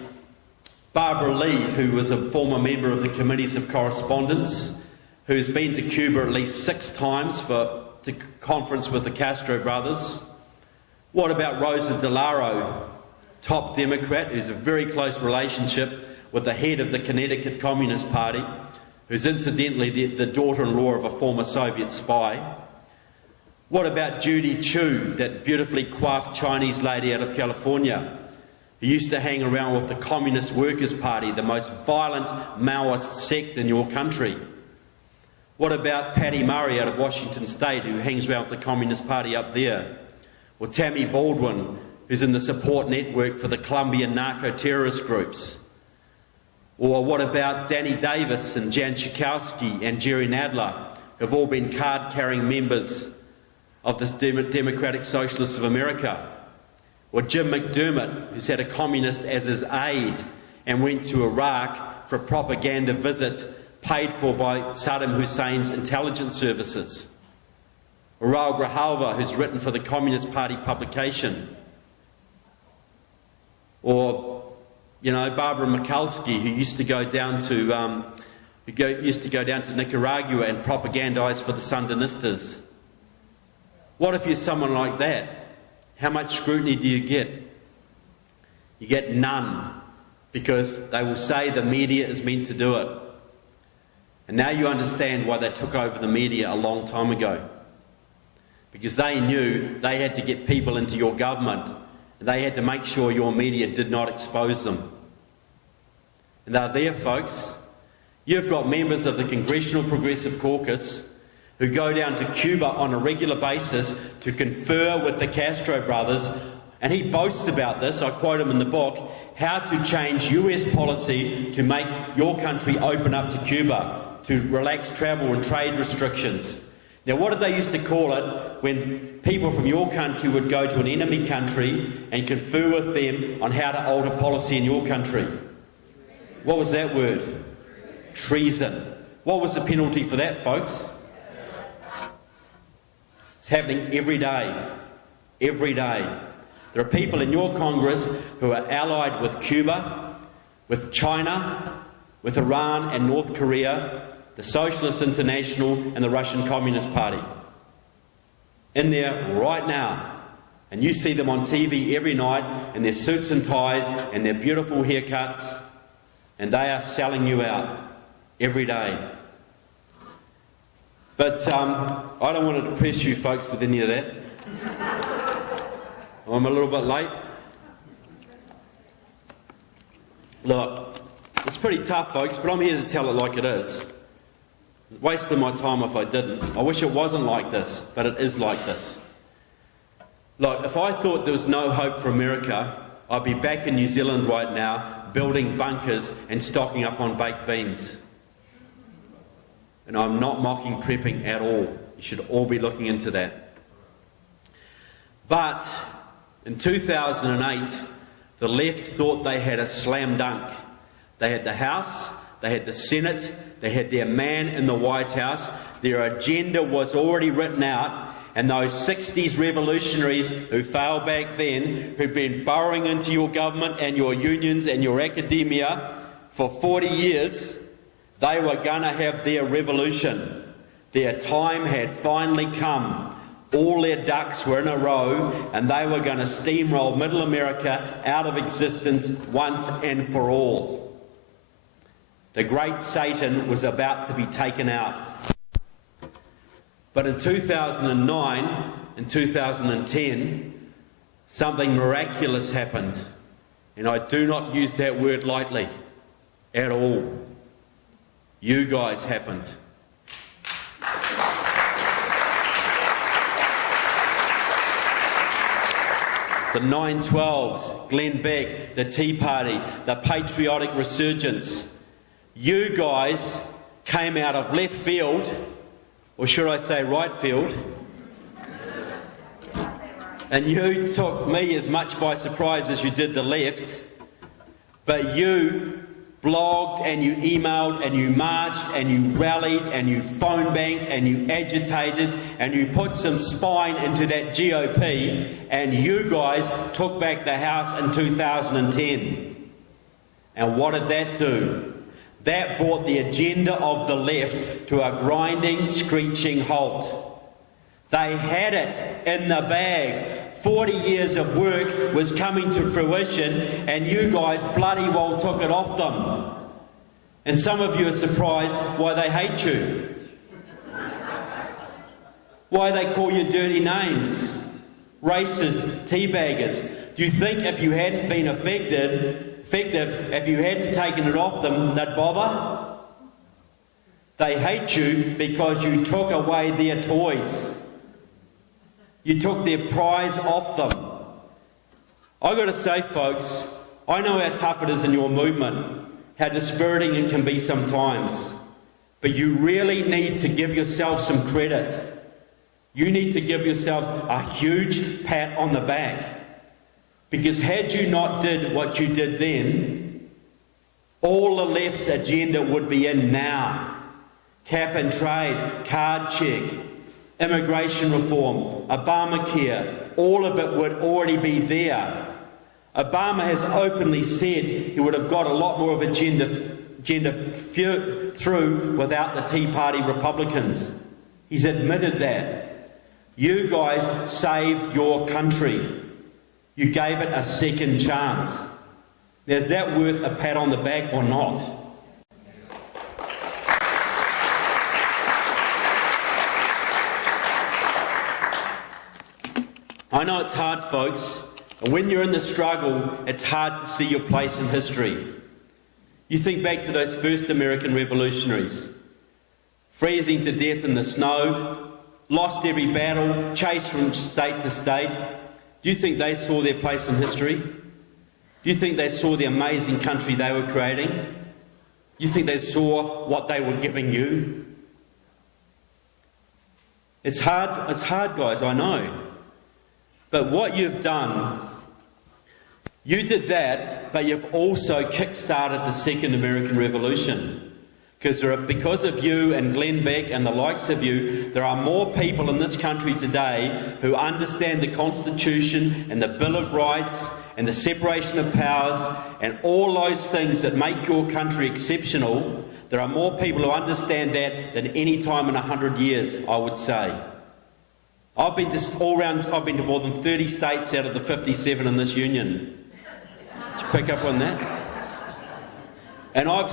Barbara Lee, who was a former member of the Committees of Correspondence, who's been to Cuba at least 6 times to conference with the Castro brothers? What about Rosa DeLauro, top Democrat, who's a very close relationship with the head of the Connecticut Communist Party, who's incidentally the daughter-in-law of a former Soviet spy? What about Judy Chu, that beautifully coiffed Chinese lady out of California, who used to hang around with the Communist Workers' Party, the most violent Maoist sect in your country? What about Patty Murray out of Washington State, who hangs around with the Communist Party up there? Or Tammy Baldwin, who's in the support network for the Colombian narco-terrorist groups? Or what about Danny Davis and Jan Schakowsky and Jerry Nadler, who have all been card-carrying members of the Democratic Socialists of America? Or Jim McDermott, who's had a communist as his aide and went to Iraq for a propaganda visit paid for by Saddam Hussein's intelligence services? Or Raul Grijalva, who's written for the Communist Party publication? Or, Barbara Mikulski, who used to go down to Nicaragua and propagandise for the Sandinistas? What if you're someone like that? How much scrutiny do you get? You get none, because they will say the media is meant to do it. And now you understand why they took over the media a long time ago. Because they knew they had to get people into your government, and they had to make sure your media did not expose them. And they're there, folks. You've got members of the Congressional Progressive Caucus who go down to Cuba on a regular basis to confer with the Castro brothers, and he boasts about this, I quote him in the book, how to change US policy to make your country open up to Cuba, to relax travel and trade restrictions. Now, what did they used to call it when people from your country would go to an enemy country and confer with them on how to alter policy in your country? What was that word? Treason. What was the penalty for that, folks? It's happening every day. Every day. There are people in your Congress who are allied with Cuba, with China, with Iran and North Korea, the Socialist International and the Russian Communist Party. In there right now. And you see them on TV every night in their suits and ties and their beautiful haircuts, and they are selling you out every day. But I don't want to depress you folks with any of that. I'm a little bit late. Look, it's pretty tough, folks, but I'm here to tell it like it is. Wasting my time if I didn't. I wish it wasn't like this, but it is like this. Look, if I thought there was no hope for America, I'd be back in New Zealand right now, building bunkers and stocking up on baked beans. And I'm not mocking prepping at all. You should all be looking into that. But in 2008, the left thought they had a slam dunk. They had the House, they had the Senate, they had their man in the White House. Their agenda was already written out, and those 60s revolutionaries who failed back then, who'd been burrowing into your government and your unions and your academia for 40 years, they were going to have their revolution. Their time had finally come. All their ducks were in a row, and they were going to steamroll Middle America out of existence once and for all. The great Satan was about to be taken out. But in 2009 and 2010, something miraculous happened. And I do not use that word lightly at all. You guys happened. The 912s, Glenn Beck, the Tea Party, the patriotic resurgence. You guys came out of left field, or should I say right field, and you took me as much by surprise as you did the left, but you blogged and you emailed and you marched and you rallied and you phone banked and you agitated and you put some spine into that GOP, and you guys took back the House in 2010. And what did that do? That brought the agenda of the left to a grinding, screeching halt. They had it in the bag. 40 years of work was coming to fruition, and you guys bloody well took it off them. And some of you are surprised why they hate you. Why they call you dirty names. Racists, teabaggers. Do you think if you hadn't been effective, if you hadn't taken it off them, they'd bother? They hate you because you took away their toys. You took their prize off them. I've got to say, folks, I know how tough it is in your movement, how dispiriting it can be sometimes, but you really need to give yourself some credit. You need to give yourselves a huge pat on the back, because had you not did what you did then, all the left's agenda would be in now. Cap and trade, card check, immigration reform, Obamacare, all of it would already be there. Obama has openly said he would have got a lot more of agenda through without the Tea Party Republicans. He's admitted that. You guys saved your country. You gave it a second chance. Now, is that worth a pat on the back or not? I know it's hard, folks, and when you're in the struggle, it's hard to see your place in history. You think back to those first American revolutionaries, freezing to death in the snow, lost every battle, chased from state to state. Do you think they saw their place in history? Do you think they saw the amazing country they were creating? Do you think they saw what they were giving you? It's hard, guys, I know. But what you've done, you did that, but you've also kick-started the Second American Revolution. Because of you and Glenn Beck and the likes of you, there are more people in this country today who understand the Constitution and the Bill of Rights and the separation of powers and all those things that make your country exceptional. There are more people who understand that than any time in 100 years, I would say. I've been to more than 30 states out of the 57 in this union. Did you pick up on that? And I've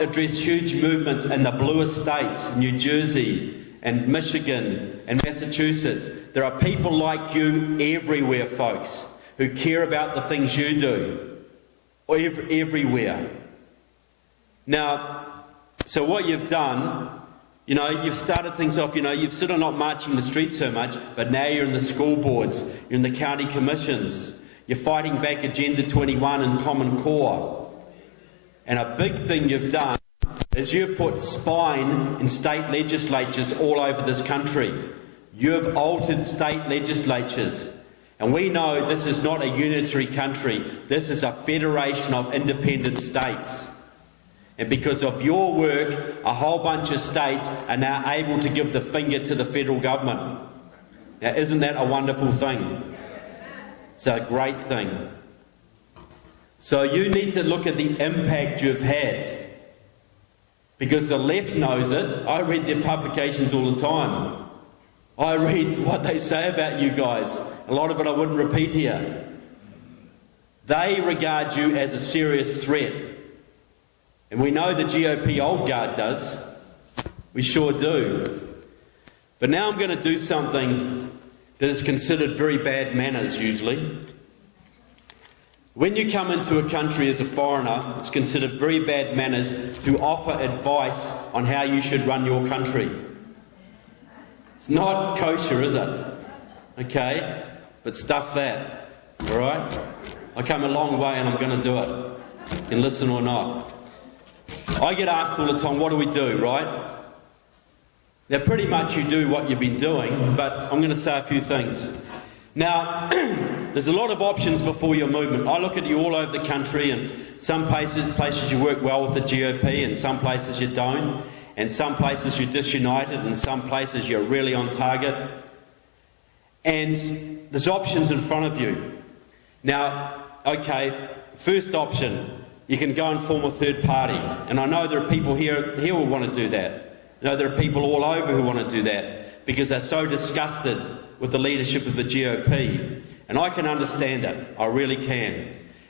addressed huge movements in the bluest states, New Jersey and Michigan and Massachusetts. There are people like you everywhere, folks, who care about the things you do, everywhere. Now, so what you've done, you've started things off, you've sort of not marching the streets so much, but now you're in the school boards, you're in the county commissions, you're fighting back Agenda 21 and Common Core. And a big thing you've done is you've put spine in state legislatures all over this country. You've altered state legislatures. And we know this is not a unitary country. This is a federation of independent states. And because of your work, a whole bunch of states are now able to give the finger to the federal government. Now, isn't that a wonderful thing? It's a great thing. So you need to look at the impact you've had, because the left knows it. I read their publications all the time. I read what they say about you guys. A lot of it I wouldn't repeat here. They regard you as a serious threat. And we know the GOP old guard does. We sure do. But now I'm going to do something that is considered very bad manners usually. When you come into a country as a foreigner, it's considered very bad manners to offer advice on how you should run your country. It's not kosher, is it? Okay? But stuff that. Alright? I come a long way and I'm going to do it. You can listen or not. I get asked all the time, what do we do, right? Now, pretty much you do what you've been doing, but I'm going to say a few things. Now, there's a lot of options before your movement. I look at you all over the country, and some places you work well with the GOP, and some places you don't, and some places you're disunited, and some places you're really on target. And there's options in front of you. Now, okay, first option, you can go and form a third party. And I know there are people here who want to do that. I know there are people all over who want to do that because they're so disgusted with the leadership of the GOP. And I can understand it. I really can.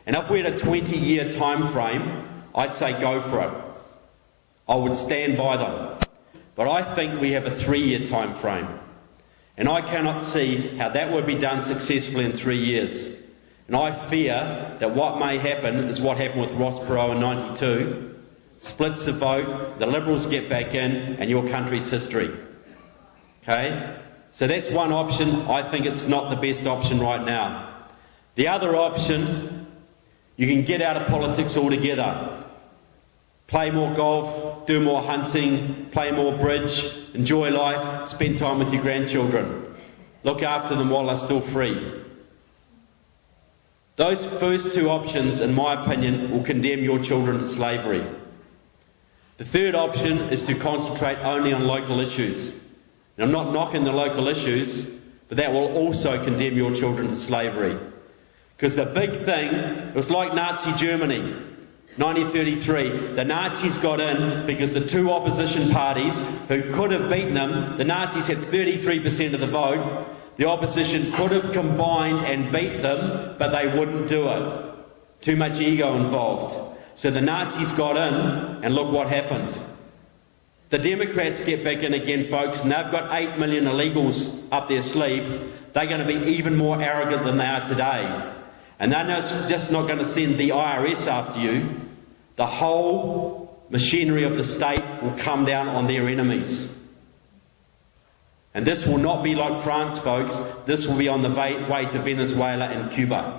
And if we had a 20-year time frame, I'd say go for it. I would stand by them. But I think we have a 3-year time frame. And I cannot see how that would be done successfully in 3 years. And I fear that what may happen is what happened with Ross Perot in '92. Splits the vote, the Liberals get back in, and your country's history. Okay? So that's one option. I think it's not the best option right now. The other option, you can get out of politics altogether. Play more golf, do more hunting, play more bridge, enjoy life, spend time with your grandchildren. Look after them while they're still free. Those first two options, in my opinion, will condemn your children to slavery. The third option is to concentrate only on local issues. Now, I'm not knocking the local issues, but that will also condemn your children to slavery. Because the big thing, it was like Nazi Germany. 1933, the Nazis got in because the two opposition parties who could have beaten them, the Nazis had 33% of the vote, the opposition could have combined and beat them, but they wouldn't do it. Too much ego involved. So the Nazis got in, and look what happened. The Democrats get back in again, folks, and they've got 8 million illegals up their sleeve. They're going to be even more arrogant than they are today. And they're just not going to send the IRS after you. The whole machinery of the state will come down on their enemies. And this will not be like France, folks. This will be on the way to Venezuela and Cuba.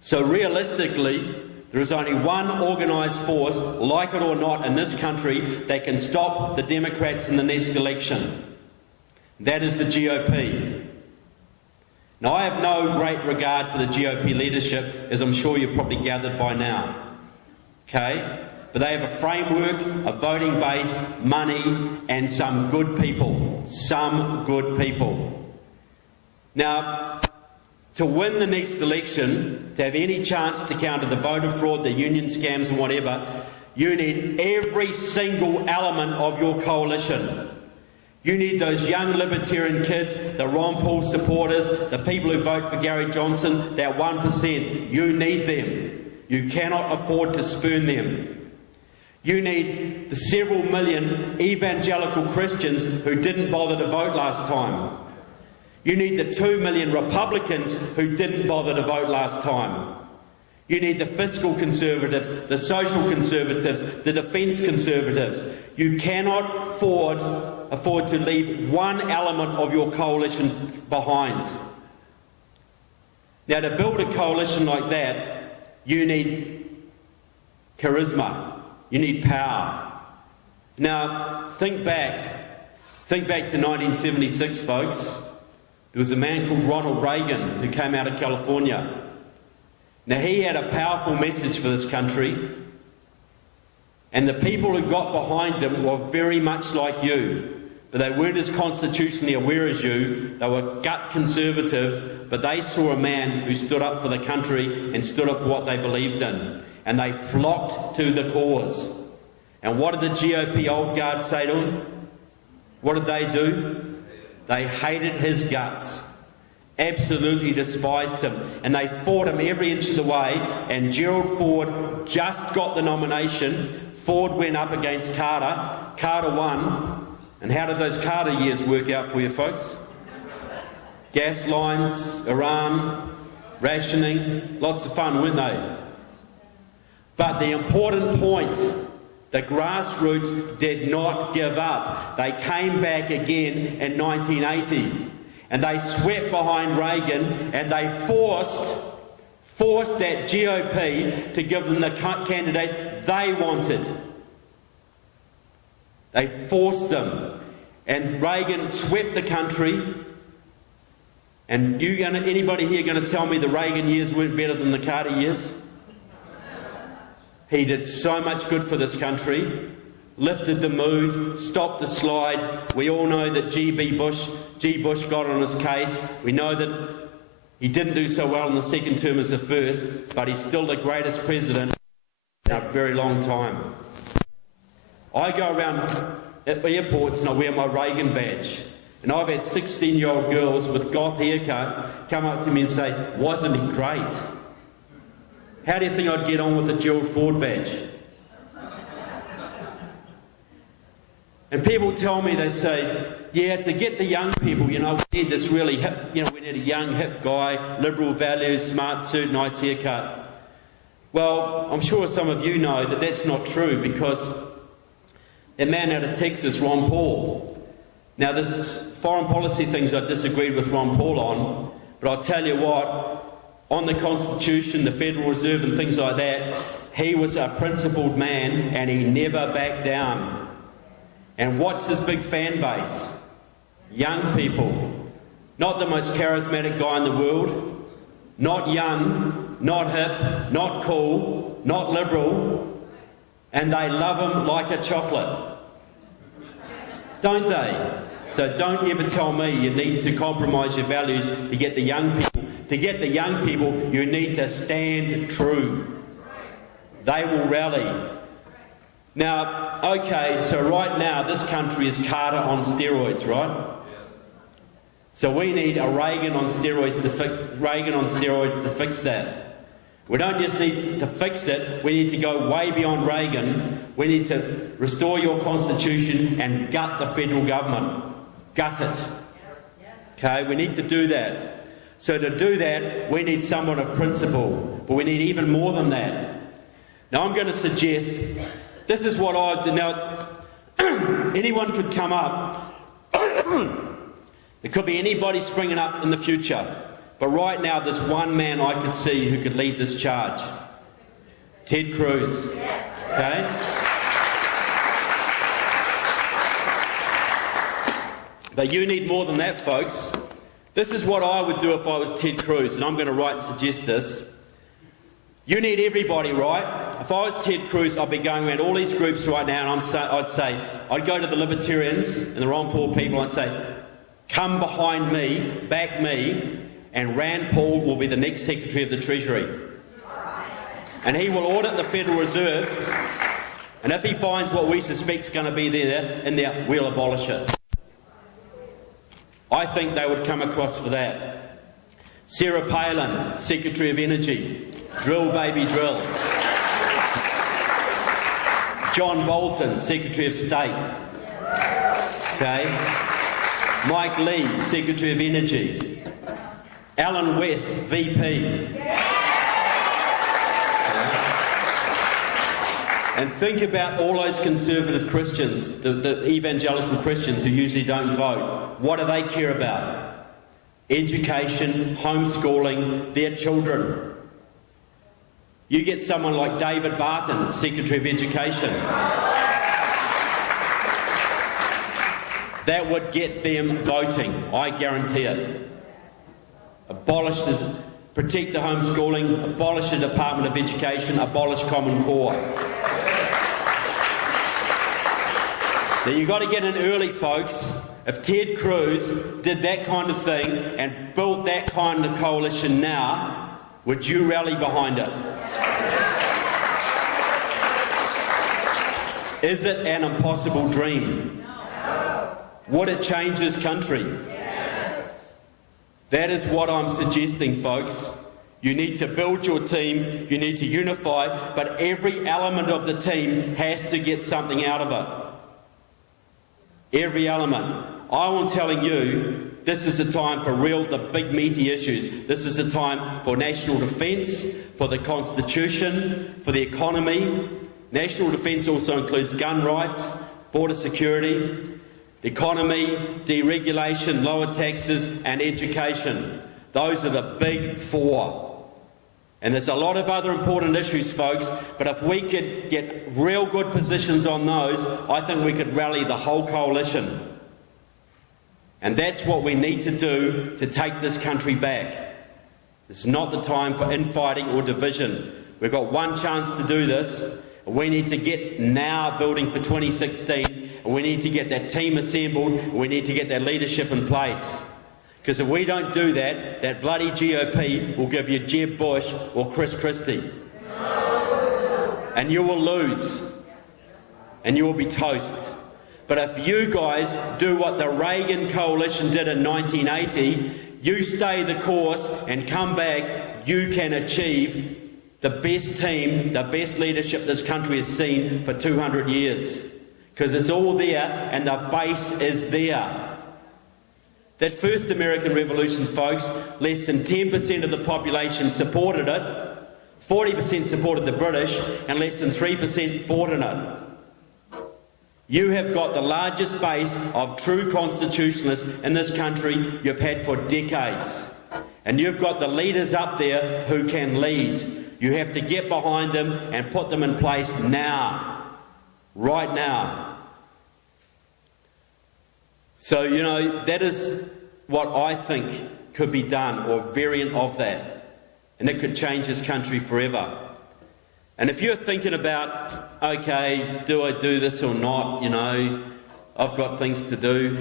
So realistically, there is only one organised force, like it or not, in this country that can stop the Democrats in the next election. That is the GOP. Now, I have no great regard for the GOP leadership, as I'm sure you've probably gathered by now. Okay? But they have a framework, a voting base, money, and some good people. Some good people. Now, to win the next election, to have any chance to counter the voter fraud, the union scams and whatever, you need every single element of your coalition. You need those young libertarian kids, the Ron Paul supporters, the people who vote for Gary Johnson, that 1%. You need them. You cannot afford to spurn them. You need the several million evangelical Christians who didn't bother to vote last time. You need the 2 million Republicans who didn't bother to vote last time. You need the fiscal conservatives, the social conservatives, the defence conservatives. You cannot afford to leave one element of your coalition behind. Now, to build a coalition like that, you need charisma. You need power. Now, think back to 1976, folks. There was a man called Ronald Reagan who came out of California. Now, he had a powerful message for this country, and the people who got behind him were very much like you, but they weren't as constitutionally aware as you. They were gut conservatives, but they saw a man who stood up for the country and stood up for what they believed in, and they flocked to the cause. And what did the GOP old guard say to him? What did they do? They hated his guts, absolutely despised him, and they fought him every inch of the way. And Gerald Ford just got the nomination. Ford went up against Carter. Carter won. And how did those Carter years work out for you, folks? Gas lines, Iran, rationing, lots of fun, weren't they? But the important point, the grassroots did not give up. They came back again in 1980, and they swept behind Reagan, and they forced that GOP to give them the candidate they wanted. They forced them, and Reagan swept the country. And anybody here going to tell me the Reagan years weren't better than the Carter years? He did so much good for this country, lifted the mood, stopped the slide. We all know that G. Bush got on his case. We know that he didn't do so well in the second term as the first, but he's still the greatest president in a very long time. I go around at airports and I wear my Reagan badge, and I've had 16-year-old girls with goth haircuts come up to me and say, "Wasn't he great?" How do you think I'd get on with the Gerald Ford badge? And people tell me, they say, yeah, to get the young people, we need this really hip, we need a young, hip guy, liberal values, smart suit, nice haircut. Well, I'm sure some of you know that that's not true, because a man out of Texas, Ron Paul. Now, this foreign policy things I disagreed with Ron Paul on, but I'll tell you what, on the Constitution, the Federal Reserve and things like that, he was a principled man and he never backed down. And what's his big fan base? Young people. Not the most charismatic guy in the world, not young, not hip, not cool, not liberal, and they love him like a chocolate. Don't they? So don't ever tell me you need to compromise your values to get the young people. To get the young people, you need to stand true. They will rally. Now, okay, so right now this country is Carter on steroids, right? So we need a Reagan on steroids to fix that. We don't just need to fix it, we need to go way beyond Reagan. We need to restore your constitution and gut the federal government. Gut it. Okay, we need to do that. So to do that, we need someone of principle, but we need even more than that. Now I'm going to suggest, this is what I do. Now, anyone could come up. There could be anybody springing up in the future. But right now, there's one man I could see who could lead this charge. Ted Cruz. Okay? But you need more than that, folks. This is what I would do if I was Ted Cruz, and I'm going to write and suggest this. You need everybody, right? If I was Ted Cruz, I'd be going around all these groups right now, and I'd go to the Libertarians and the Ron Paul people and say, come behind me, back me, and Rand Paul will be the next Secretary of the Treasury. And he will audit the Federal Reserve, and if he finds what we suspect is going to be there, we'll abolish it. I think they would come across for that. Sarah Palin, Secretary of Energy. Drill, baby, drill. John Bolton, Secretary of State. Okay. Mike Lee, Secretary of Energy. Alan West, VP. And think about all those conservative Christians, the evangelical Christians who usually don't vote. What do they care about? Education, homeschooling, their children. You get someone like David Barton, Secretary of Education. That would get them voting, I guarantee it. Protect the homeschooling, abolish the Department of Education, abolish Common Core. Now you've got to get in early, folks. If Ted Cruz did that kind of thing and built that kind of coalition now, would you rally behind it? Is it an impossible dream? Would it change this country? That is what I'm suggesting, folks. You need to build your team, you need to unify, but every element of the team has to get something out of it. Every element. I'm telling you, this is the time for the big meaty issues. This is the time for national defence, for the Constitution, for the economy. National defence also includes gun rights, border security, the economy, deregulation, lower taxes and education. Those are the big four. And there's a lot of other important issues, folks, but if we could get real good positions on those, I think we could rally the whole coalition. And that's what we need to do to take this country back. It's not the time for infighting or division. We've got one chance to do this. We need to get now building for 2016, and we need to get that team assembled, and we need to get that leadership in place. Because if we don't do that, that bloody GOP will give you Jeb Bush or Chris Christie. And you will lose. And you will be toast. But if you guys do what the Reagan coalition did in 1980, you stay the course and come back, you can achieve the best team, the best leadership this country has seen for 200 years. Because it's all there and the base is there. That first American Revolution, folks, less than 10% of the population supported it, 40% supported the British, and less than 3% fought in it. You have got the largest base of true constitutionalists in this country you've had for decades. And you've got the leaders up there who can lead. You have to get behind them and put them in place now. Right now. So, you know, that is what I think could be done, or a variant of that. And it could change this country forever. And if you're thinking about, okay, do I do this or not, you know, I've got things to do.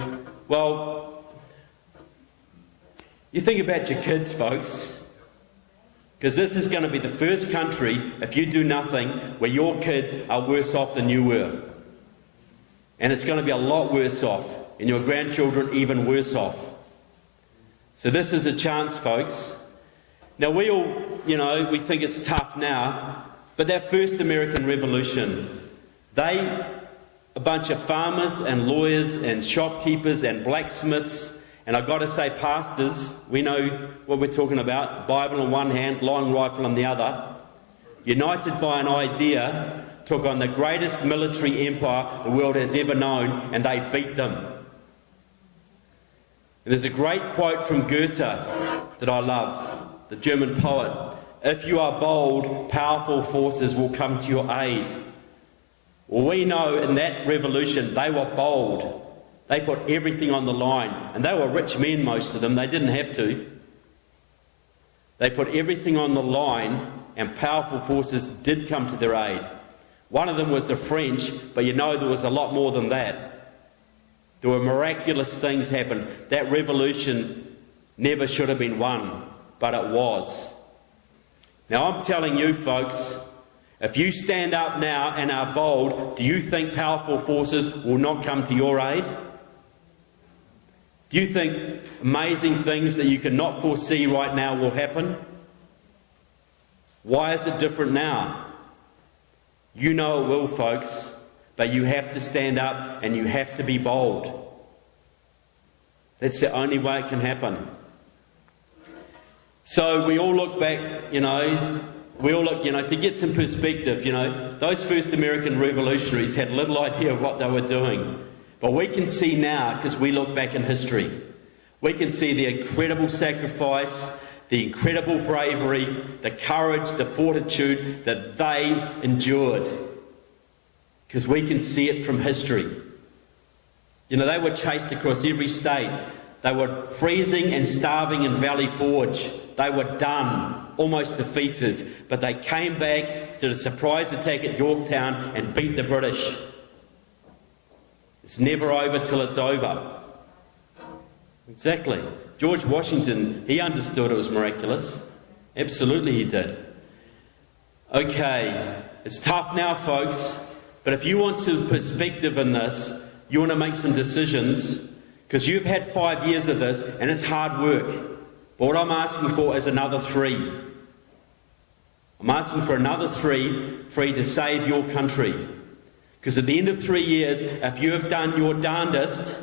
Well, you think about your kids, folks. Because this is going to be the first country, if you do nothing, where your kids are worse off than you were. And it's going to be a lot worse off, and your grandchildren even worse off. So this is a chance, folks. Now we all, we think it's tough now, but that first American Revolution, a bunch of farmers and lawyers and shopkeepers and blacksmiths, and I've got to say pastors, we know what we're talking about, Bible in one hand, long rifle in the other, united by an idea, took on the greatest military empire the world has ever known, and they beat them. And there's a great quote from Goethe that I love, the German poet. If you are bold, powerful forces will come to your aid. Well, we know in that revolution they were bold. They put everything on the line. And they were rich men, most of them. They didn't have to. They put everything on the line, and powerful forces did come to their aid. One of them was the French, but there was a lot more than that. There were miraculous things happen. That revolution never should have been won, but it was. Now I'm telling you folks, if you stand up now and are bold, do you think powerful forces will not come to your aid? Do you think amazing things that you cannot foresee right now will happen? Why is it different now? You know it will, folks, but you have to stand up and you have to be bold. That's the only way it can happen. So we all look back, to get some perspective, those first American revolutionaries had little idea of what they were doing. But we can see now, because we look back in history, we can see the incredible sacrifice, the incredible bravery, the courage, the fortitude that they endured. Because we can see it from history. They were chased across every state. They were freezing and starving in Valley Forge. They were done, almost defeated. But they came back to the surprise attack at Yorktown and beat the British. It's never over till it's over. Exactly. George Washington, he understood it was miraculous. Absolutely he did. Okay, it's tough now, folks, but if you want some perspective in this, you want to make some decisions, because you've had 5 years of this and it's hard work. But what I'm asking for is another 3. I'm asking for another 3 to save your country. Because at the end of 3 years, if you have done your darndest,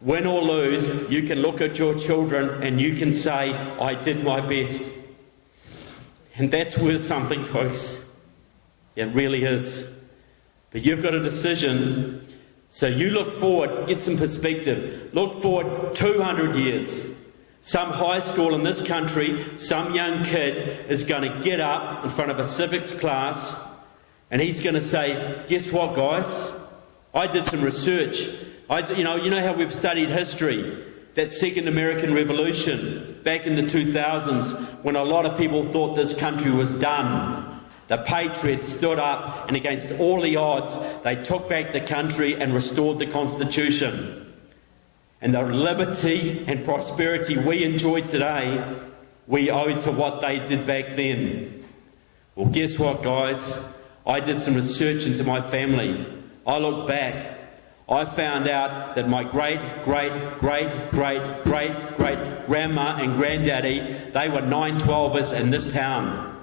win or lose, you can look at your children and you can say, I did my best. And that's worth something, folks. It really is. But you've got a decision. So you look forward, get some perspective. Look forward 200 years. Some high school in this country, some young kid is going to get up in front of a civics class and he's going to say, guess what, guys? I did some research. You know how we've studied history, that second American Revolution back in the 2000s, when a lot of people thought this country was done. The patriots stood up, and against all the odds, they took back the country and restored the Constitution. And the liberty and prosperity we enjoy today, we owe to what they did back then. Well, guess what, guys? I did some research into my family. I look back. I found out that my great-great-great-great-great-grandma and granddaddy, they were 912ers in this town.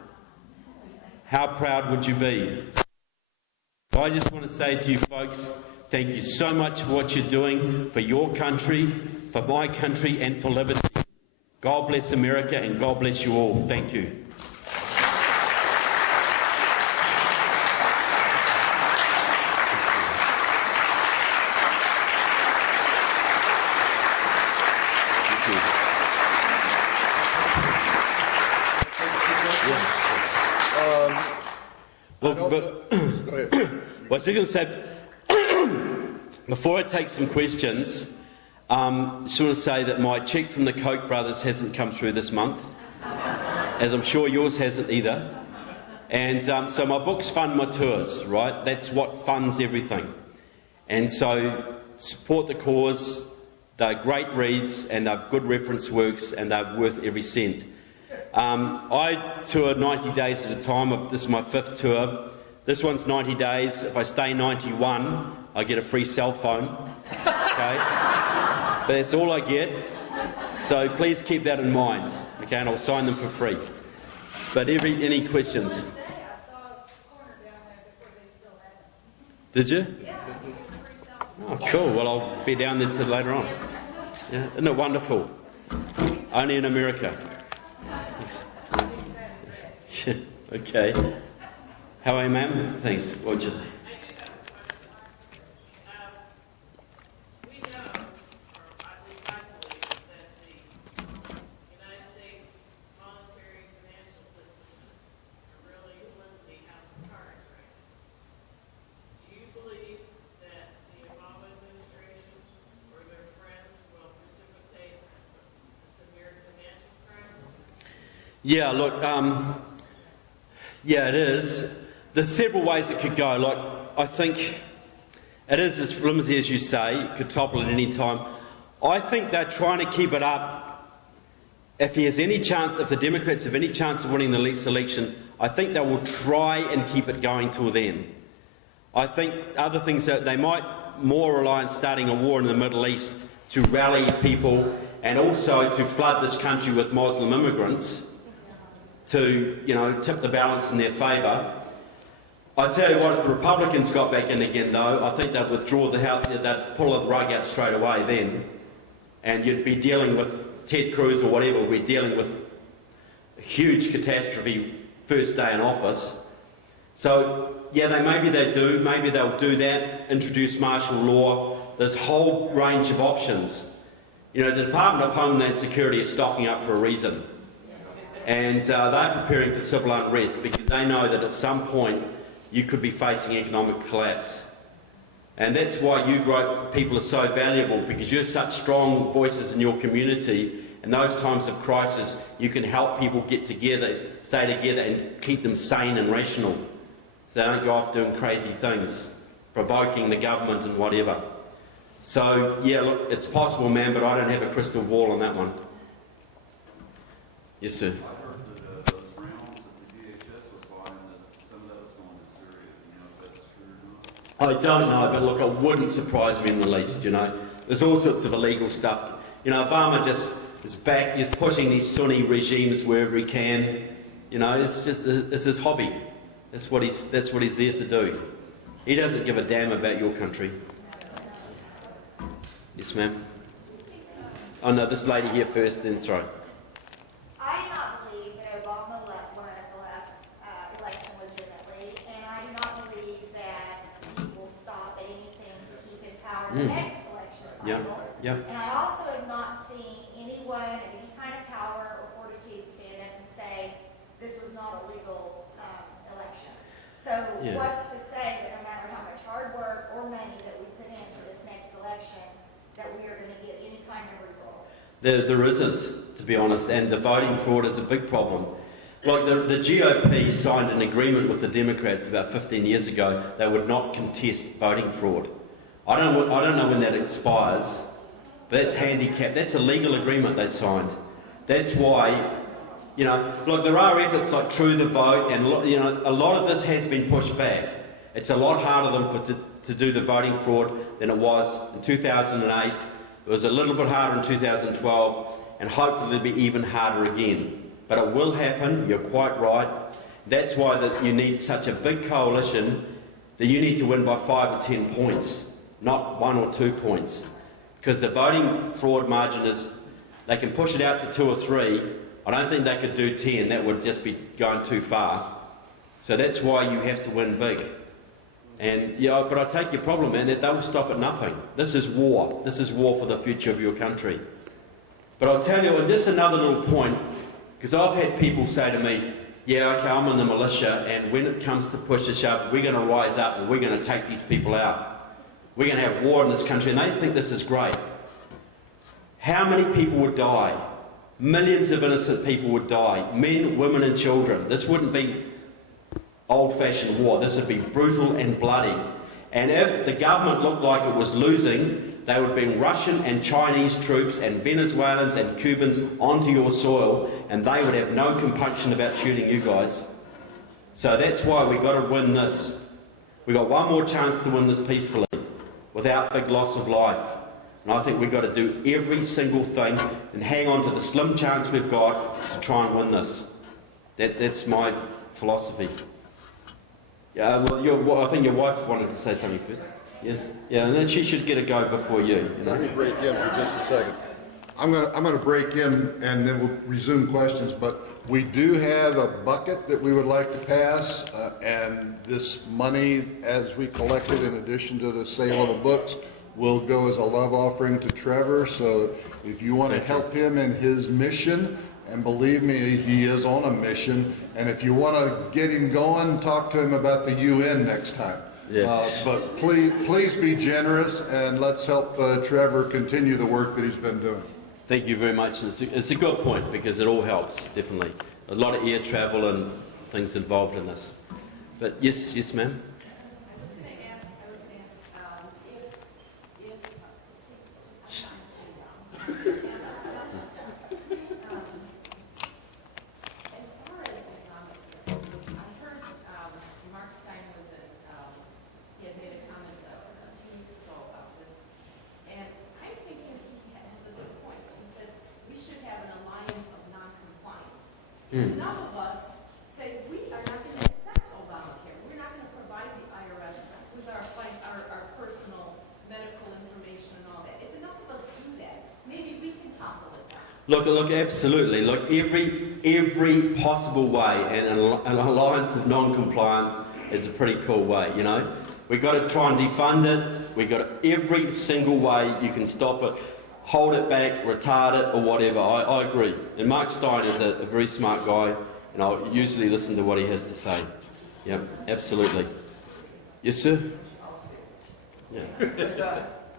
How proud would you be? I just want to say to you folks, thank you so much for what you're doing for your country, for my country, and for liberty. God bless America, and God bless you all. Thank you. Well, I was going to say, before I take some questions, I just want to say that my cheque from the Koch brothers hasn't come through this month, as I'm sure yours hasn't either. And so my books fund my tours, right? That's what funds everything. And so support the cause. They're great reads and they're good reference works and they're worth every cent. I tour 90 days at a time. This is my 5th tour. This one's 90 days. If I stay 91, I get a free cell phone. Okay? But that's all I get. So please keep that in mind. Okay, and I'll sign them for free. But any questions? Did you? Oh, cool. Well, I'll be down there till later on. Yeah. Isn't it wonderful? Only in America. Thanks. Okay. How are you, ma'am? Thanks. Roger. Yeah, look, yeah, it is. There's several ways it could go. Like, I think it is as flimsy as you say. It could topple at any time. I think they're trying to keep it up. If he has any chance, if the Democrats have any chance of winning the next election, I think they will try and keep it going till then. I think other things that they might more rely on starting a war in the Middle East to rally people and also to flood this country with Muslim immigrants to, tip the balance in their favour. I tell you what, if the Republicans got back in again, though, I think they'd withdraw the House, they'd pull the rug out straight away then, and you'd be dealing with Ted Cruz or whatever, we're dealing with a huge catastrophe first day in office. So, yeah, maybe they'll do that, introduce martial law. There's a whole range of options. The Department of Homeland Security is stocking up for a reason. And they're preparing for civil unrest because they know that at some point you could be facing economic collapse. And that's why you people are so valuable, because you're such strong voices in your community. In those times of crisis, you can help people get together, stay together and keep them sane and rational. So they don't go off doing crazy things, provoking the government and whatever. So, yeah, look, it's possible, man, but I don't have a crystal ball on that one. Yes, sir. I don't know, but look, it wouldn't surprise me in the least, There's all sorts of illegal stuff. Obama just is back, he's pushing these Sunni regimes wherever he can. It's his hobby. That's what he's there to do. He doesn't give a damn about your country. Yes, ma'am. Oh no, this lady here first, then sorry. I do not believe that Obama won the last election legitimately, and I do not believe that he will stop at anything to keep in power the next election cycle. Yeah. And I also have not seen anyone of any kind of power or fortitude stand up and say this was not a legal election. So what's to say that no matter how much hard work or money that we put into this next election, that we are going to get any kind of result? There isn't, to be honest, and the voting fraud is a big problem. Like the GOP signed an agreement with the Democrats about 15 years ago they would not contest voting fraud. I don't know when that expires, but that's handicapped. That's a legal agreement they signed. That's why, look, there are efforts like True the Vote, and a lot of this has been pushed back. It's a lot harder to do the voting fraud than it was in 2008. It was a little bit harder in 2012, and hopefully it'll be even harder again. But it will happen, you're quite right. That's why you need such a big coalition that you need to win by 5 or 10 points, not 1 or 2 points. Because the voting fraud margin they can push it out to 2 or 3. I don't think they could do 10, that would just be going too far. So that's why you have to win big. And but I take your problem, man, that they will stop at nothing. This is war. This is war for the future of your country. But I'll tell you, and just another little point, because I've had people say to me, yeah, okay, I'm in the militia, and when it comes to push to shove, we're going to rise up and we're going to take these people out. We're going to have war in this country, and they think this is great. How many people would die? Millions of innocent people would die. Men, women and children. This wouldn't be old-fashioned war. This would be brutal and bloody. And if the government looked like it was losing, they would bring Russian and Chinese troops and Venezuelans and Cubans onto your soil, and they would have no compunction about shooting you guys. So that's why we've got to win this. We've got one more chance to win this peacefully, without big loss of life. And I think we've got to do every single thing and hang on to the slim chance we've got to try and win this. That's my philosophy. Yeah, well, I think your wife wanted to say something first. Yes? Yeah, and then she should get a go before you. Let me break in for just a second. I'm going to break in and then we'll resume questions, but we do have a bucket that we would like to pass, and this money, as we collect it, in addition to the sale of the books, will go as a love offering to Trevor. So if you want to help him in his mission, and believe me, he is on a mission, and if you want to get him going, talk to him about the UN next time. Yeah. But please be generous, and let's help Trevor continue the work that he's been doing. Thank you very much. It's a good point, because it all helps, definitely. A lot of air travel and things involved in this. But yes, ma'am. Enough of us say we are not going to accept Obamacare. We're not going to provide the IRS with our personal medical information and all that. If enough of us do that, maybe we can topple it down. Look, absolutely. Look, every possible way, and an alliance of non-compliance is a pretty cool way, you know. We've got to try and defund it. We've got to, every single way you can stop it. Hold it back, retard it, or whatever. I agree. And Mark Stein is a very smart guy, and I'll usually listen to what he has to say. Yeah, absolutely. Yes, sir? Yeah.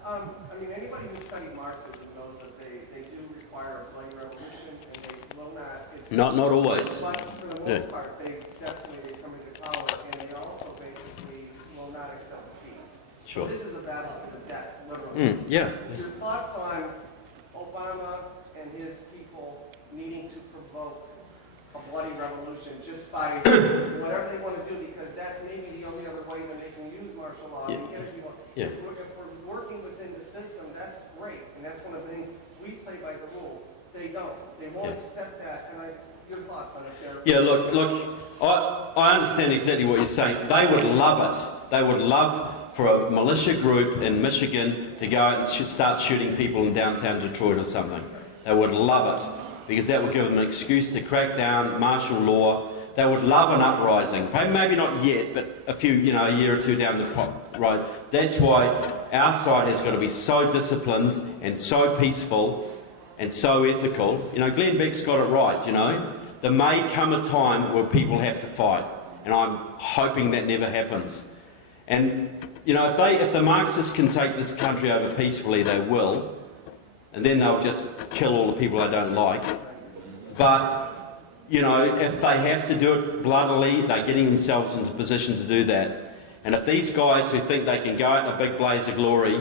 I mean, anybody who studied Marxism knows that they do require a bloody revolution, and they will not... Not always. But for the most part, they definitely come into power, and they also basically will not accept defeat. Sure. This is a battle for the death, literally. Yeah. Your thoughts on Obama and his people needing to provoke a bloody revolution just by whatever they want to do, because that's maybe the only other way that they can use martial law. Yeah. If we're working within the system, that's great, and that's one of the things we play by the rules. They don't. They won't accept that. And your thoughts on it? Yeah. Look. I understand exactly what you're saying. They would love it. They would love for a militia group in Michigan to go and start shooting people in downtown Detroit or something. They would love it, because that would give them an excuse to crack down martial law. They would love an uprising. Maybe not yet, but a year or two down the road. That's why our side has got to be so disciplined and so peaceful and so ethical. You know, Glenn Beck's got it right, you know. There may come a time where people have to fight, and I'm hoping that never happens. And, you know, if the Marxists can take this country over peacefully, they will. And then they'll just kill all the people they don't like. But, you know, if they have to do it bloodily, they're getting themselves into a position to do that. And if these guys who think they can go out in a big blaze of glory,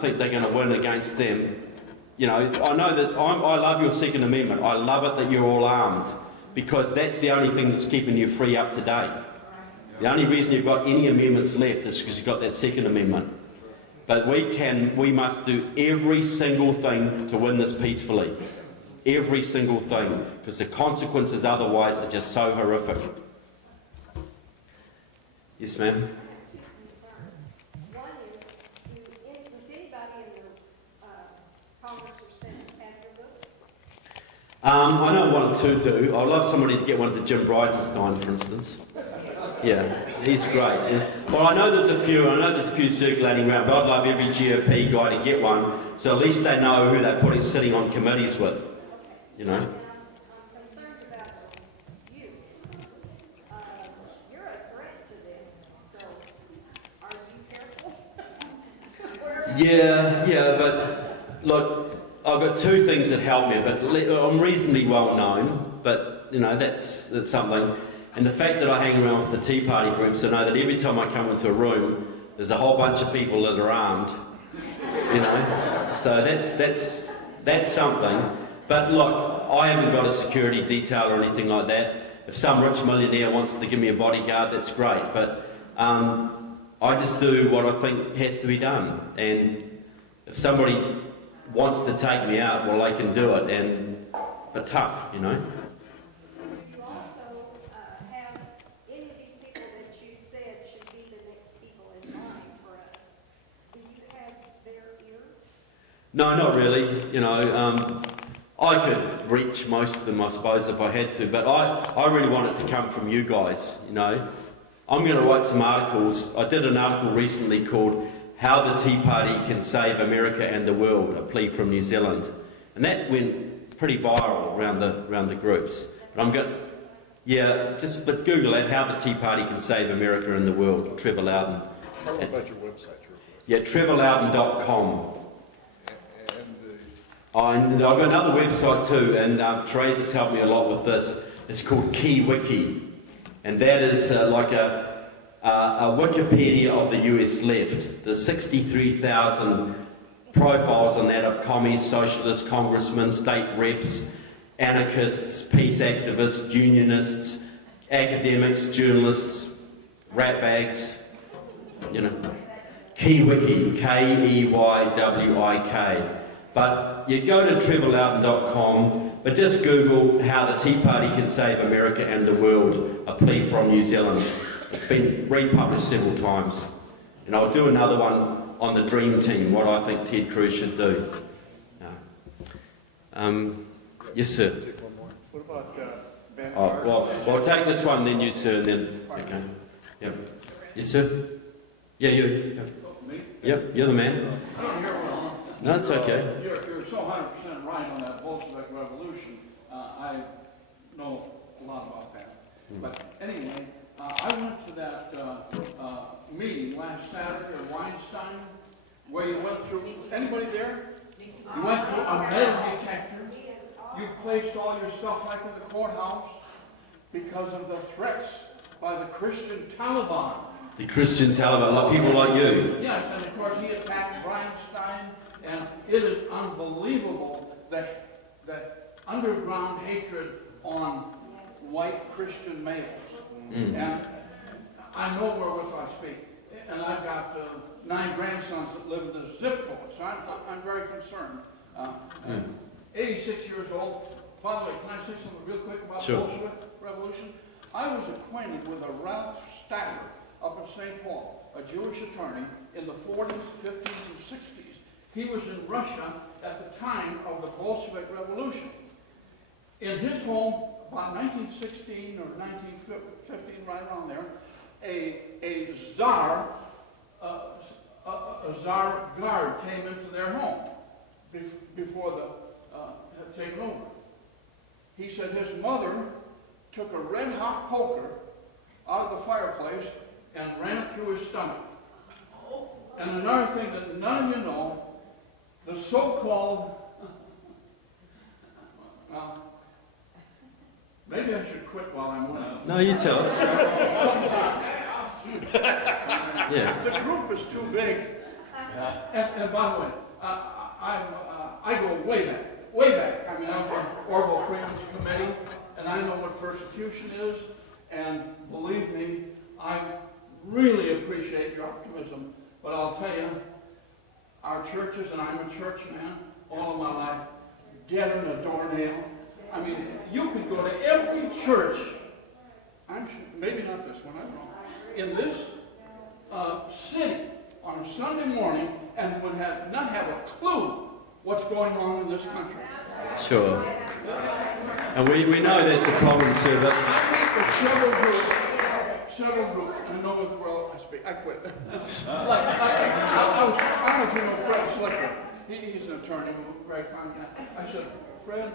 think they're going to win against them, you know, I know that I love your Second Amendment. I love it that you're all armed, because that's the only thing that's keeping you free up to date. The only reason you've got any amendments left is because you've got that Second Amendment. But we must do every single thing to win this peacefully. Every single thing, because the consequences otherwise are just so horrific. Yes, ma'am? One is, does anybody in the Congress or Senate have your books? I know one or two do. I'd love somebody to get one to Jim Bridenstine, for instance. Yeah, he's great. Well, I know there's a few circulating around, but I'd love every GOP guy to get one, so at least they know who they're sitting on committees with, you know. I'm concerned about you. You're a threat to them, so are you careful? Yeah, but look, I've got two things that help me, but I'm reasonably well known, but, you know, that's something. And the fact that I hang around with the Tea Party groups, I know that every time I come into a room, there's a whole bunch of people that are armed. you know. So that's something. But look, I haven't got a security detail or anything like that. If some rich millionaire wants to give me a bodyguard, that's great. But I just do what I think has to be done. And if somebody wants to take me out, well, they can do it. But tough, you know. Do you also have any of these people that you said should be the next people in line for us? Do you have their ear? No, not really. You know, I could reach most of them, I suppose, if I had to. But I really want it to come from you guys, you know. I'm going to write some articles. I did an article recently called How the Tea Party Can Save America and the World, a plea from New Zealand. And that went pretty viral around the groups. But I'm going, but Google that, How the Tea Party Can Save America and the World, Trevor Loudon. Tell me about your website, Trevor. Yeah, trevorloudon.com. And I've got another website too, and Teresa's helped me a lot with this. It's called KeyWiki. And that is like a Wikipedia of the US left. There's 63,000 profiles on that of commies, socialists, congressmen, state reps, anarchists, peace activists, unionists, academics, journalists, ratbags, you know. KeyWiki, KEYWIK. But you go to trevorloudon.com, but just Google How the Tea Party Can Save America and the World, a plea from New Zealand. It's been republished several times. And I'll do another one on the Dream Team, what I think Ted Cruz should do. Yes, sir. What about Ben Well, I'll take this one, then you, sir, and then... Okay. Yep. Yes, sir? Yeah, you. Me? Yep, you're the man. I don't hear well. No, it's okay. You're so 100% right on that Bolshevik Revolution. I know a lot about that. But anyway, I went to that meeting last Saturday at Weinstein, where you went through, anybody there? You went through a metal detector. You placed all your stuff like in the courthouse because of the threats by the Christian Taliban. The Christian Taliban, like people like you. Yes, and of course he attacked Weinstein. And it is unbelievable that underground hatred on white Christian males. And I know wherewith I speak. And I've got 9 grandsons that live in the zip code, so I'm very concerned. 86 years old. By the way, can I say something real quick about the Bolshevik Revolution? I was acquainted with a Ralph Stacker up in St. Paul, a Jewish attorney in the 40s, 50s, and 60s. He was in Russia at the time of the Bolshevik Revolution. In his home, about 1916 or 1915, right around there, a czar guard came into their home before had taken over. He said his mother took a red-hot poker out of the fireplace and ran it through his stomach. And another thing that none of you know, the so-called, maybe I should quit while I'm winning. No, you tell us. Yeah. The group is too big. And by the way, I go way back. I mean, I'm from Orville Freedom's Committee, and I know what persecution is. And believe me, I really appreciate your optimism. But I'll tell you, our churches, and I'm a church man all of my life, dead in a doornail. I mean, you could go to every church, maybe not this one, I don't know, in this city on a Sunday morning and would not have a clue what's going on in this country. Sure. And we know that's a problem, sir, but... Several groups, and I know as well I speak. I quit. I was with Fred Slicker. He's an attorney, a very fine guy. I said, Fred,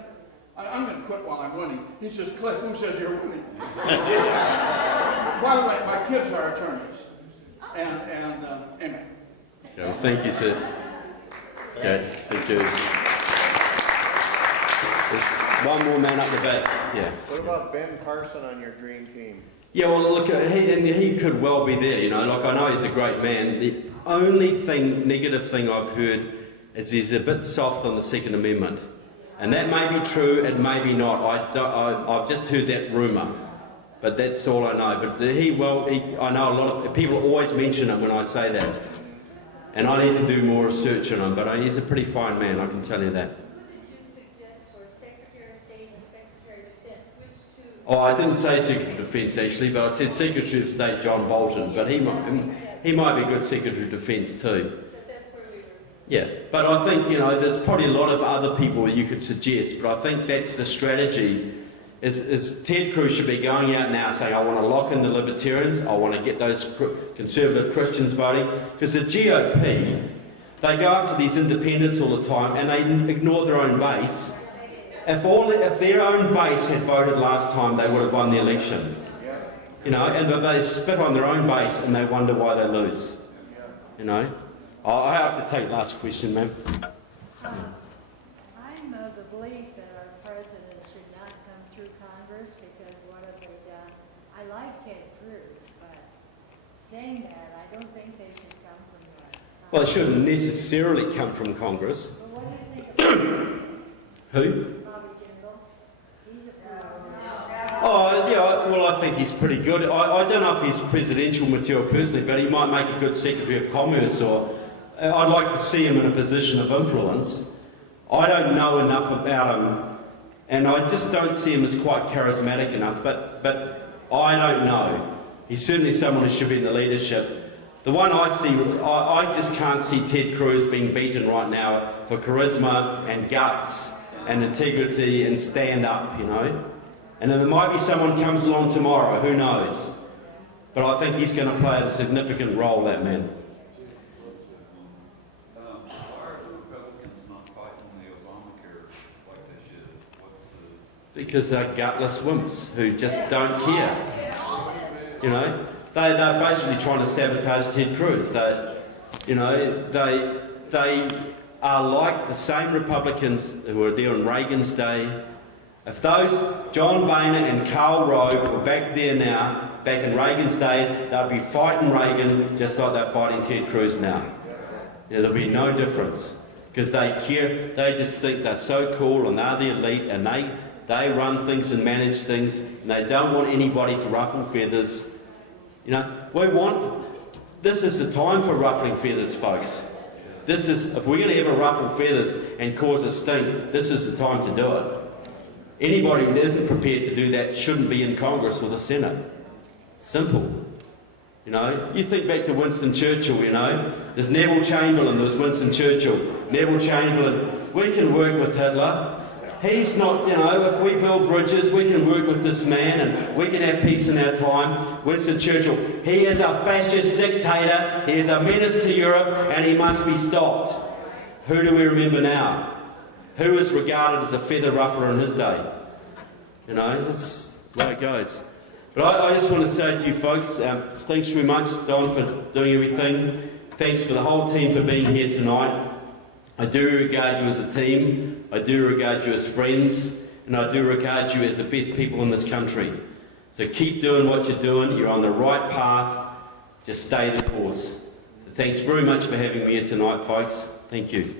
I'm going to quit while I'm winning. He says, Cliff, who says you're winning? By the way, my kids are attorneys. And amen. Okay, well, thank you, sir. Okay, thank you. There's one more man up the back. Yeah. What about Ben Carson on your dream team? Yeah, well, look, he could well be there, you know. Like, I know he's a great man. The only negative thing I've heard is he's a bit soft on the Second Amendment. And that may be true, it may be not. I've just heard that rumour, but that's all I know. But I know a lot of people always mention him when I say that. And I need to do more research on him, but he's a pretty fine man, I can tell you that. Oh, I didn't say Secretary of Defence actually, but I said Secretary of State John Bolton, but he might be a good Secretary of Defence too. Yeah, but I think, there's probably a lot of other people you could suggest, but I think that's the strategy, is Ted Cruz should be going out now saying, I want to lock in the Libertarians, I want to get those conservative Christians voting, because the GOP, they go after these independents all the time and they ignore their own base. If their own base had voted last time, they would have won the election. And they spit on their own base and they wonder why they lose. I have to take last question, ma'am. I'm of the belief that our president should not come through Congress because what have they done? I like Ted Cruz, but saying that, I don't think they should come from Congress. Well, they shouldn't necessarily come from Congress. But what do you think about Who? Oh, yeah, well, I think he's pretty good. I don't know if he's presidential material personally, but he might make a good Secretary of Commerce, or I'd like to see him in a position of influence. I don't know enough about him, and I just don't see him as quite charismatic enough, but I don't know. He's certainly someone who should be in the leadership. The one I see, I just can't see Ted Cruz being beaten right now for charisma and guts and integrity and stand up, And then there might be someone comes along tomorrow, who knows? But I think he's going to play a significant role, that man. Why are the Republicans not fighting the Obamacare like they should? Because they're gutless wimps who just don't care. They're basically trying to sabotage Ted Cruz. They are like the same Republicans who were there in Reagan's day. If those John Boehner and Karl Rove were back there now, back in Reagan's days, they'd be fighting Reagan just like they're fighting Ted Cruz now. There'll be no difference because they care. They just think they're so cool and they're the elite and they run things and manage things and they don't want anybody to ruffle feathers. This is the time for ruffling feathers, folks. If we're going to ever ruffle feathers and cause a stink, this is the time to do it. Anybody that isn't prepared to do that shouldn't be in Congress or the Senate. Simple. You think back to Winston Churchill, There's Neville Chamberlain, there's Winston Churchill. Neville Chamberlain, we can work with Hitler. He's not, if we build bridges, we can work with this man and we can have peace in our time. Winston Churchill, he is a fascist dictator, he is a menace to Europe and he must be stopped. Who do we remember now? Who is regarded as a feather ruffler in his day? That's the way it goes. But I just want to say to you folks, thanks very much, Don, for doing everything. Thanks for the whole team for being here tonight. I do regard you as a team, I do regard you as friends, and I do regard you as the best people in this country. So keep doing what you're doing, you're on the right path, just stay the course. So thanks very much for having me here tonight, folks. Thank you.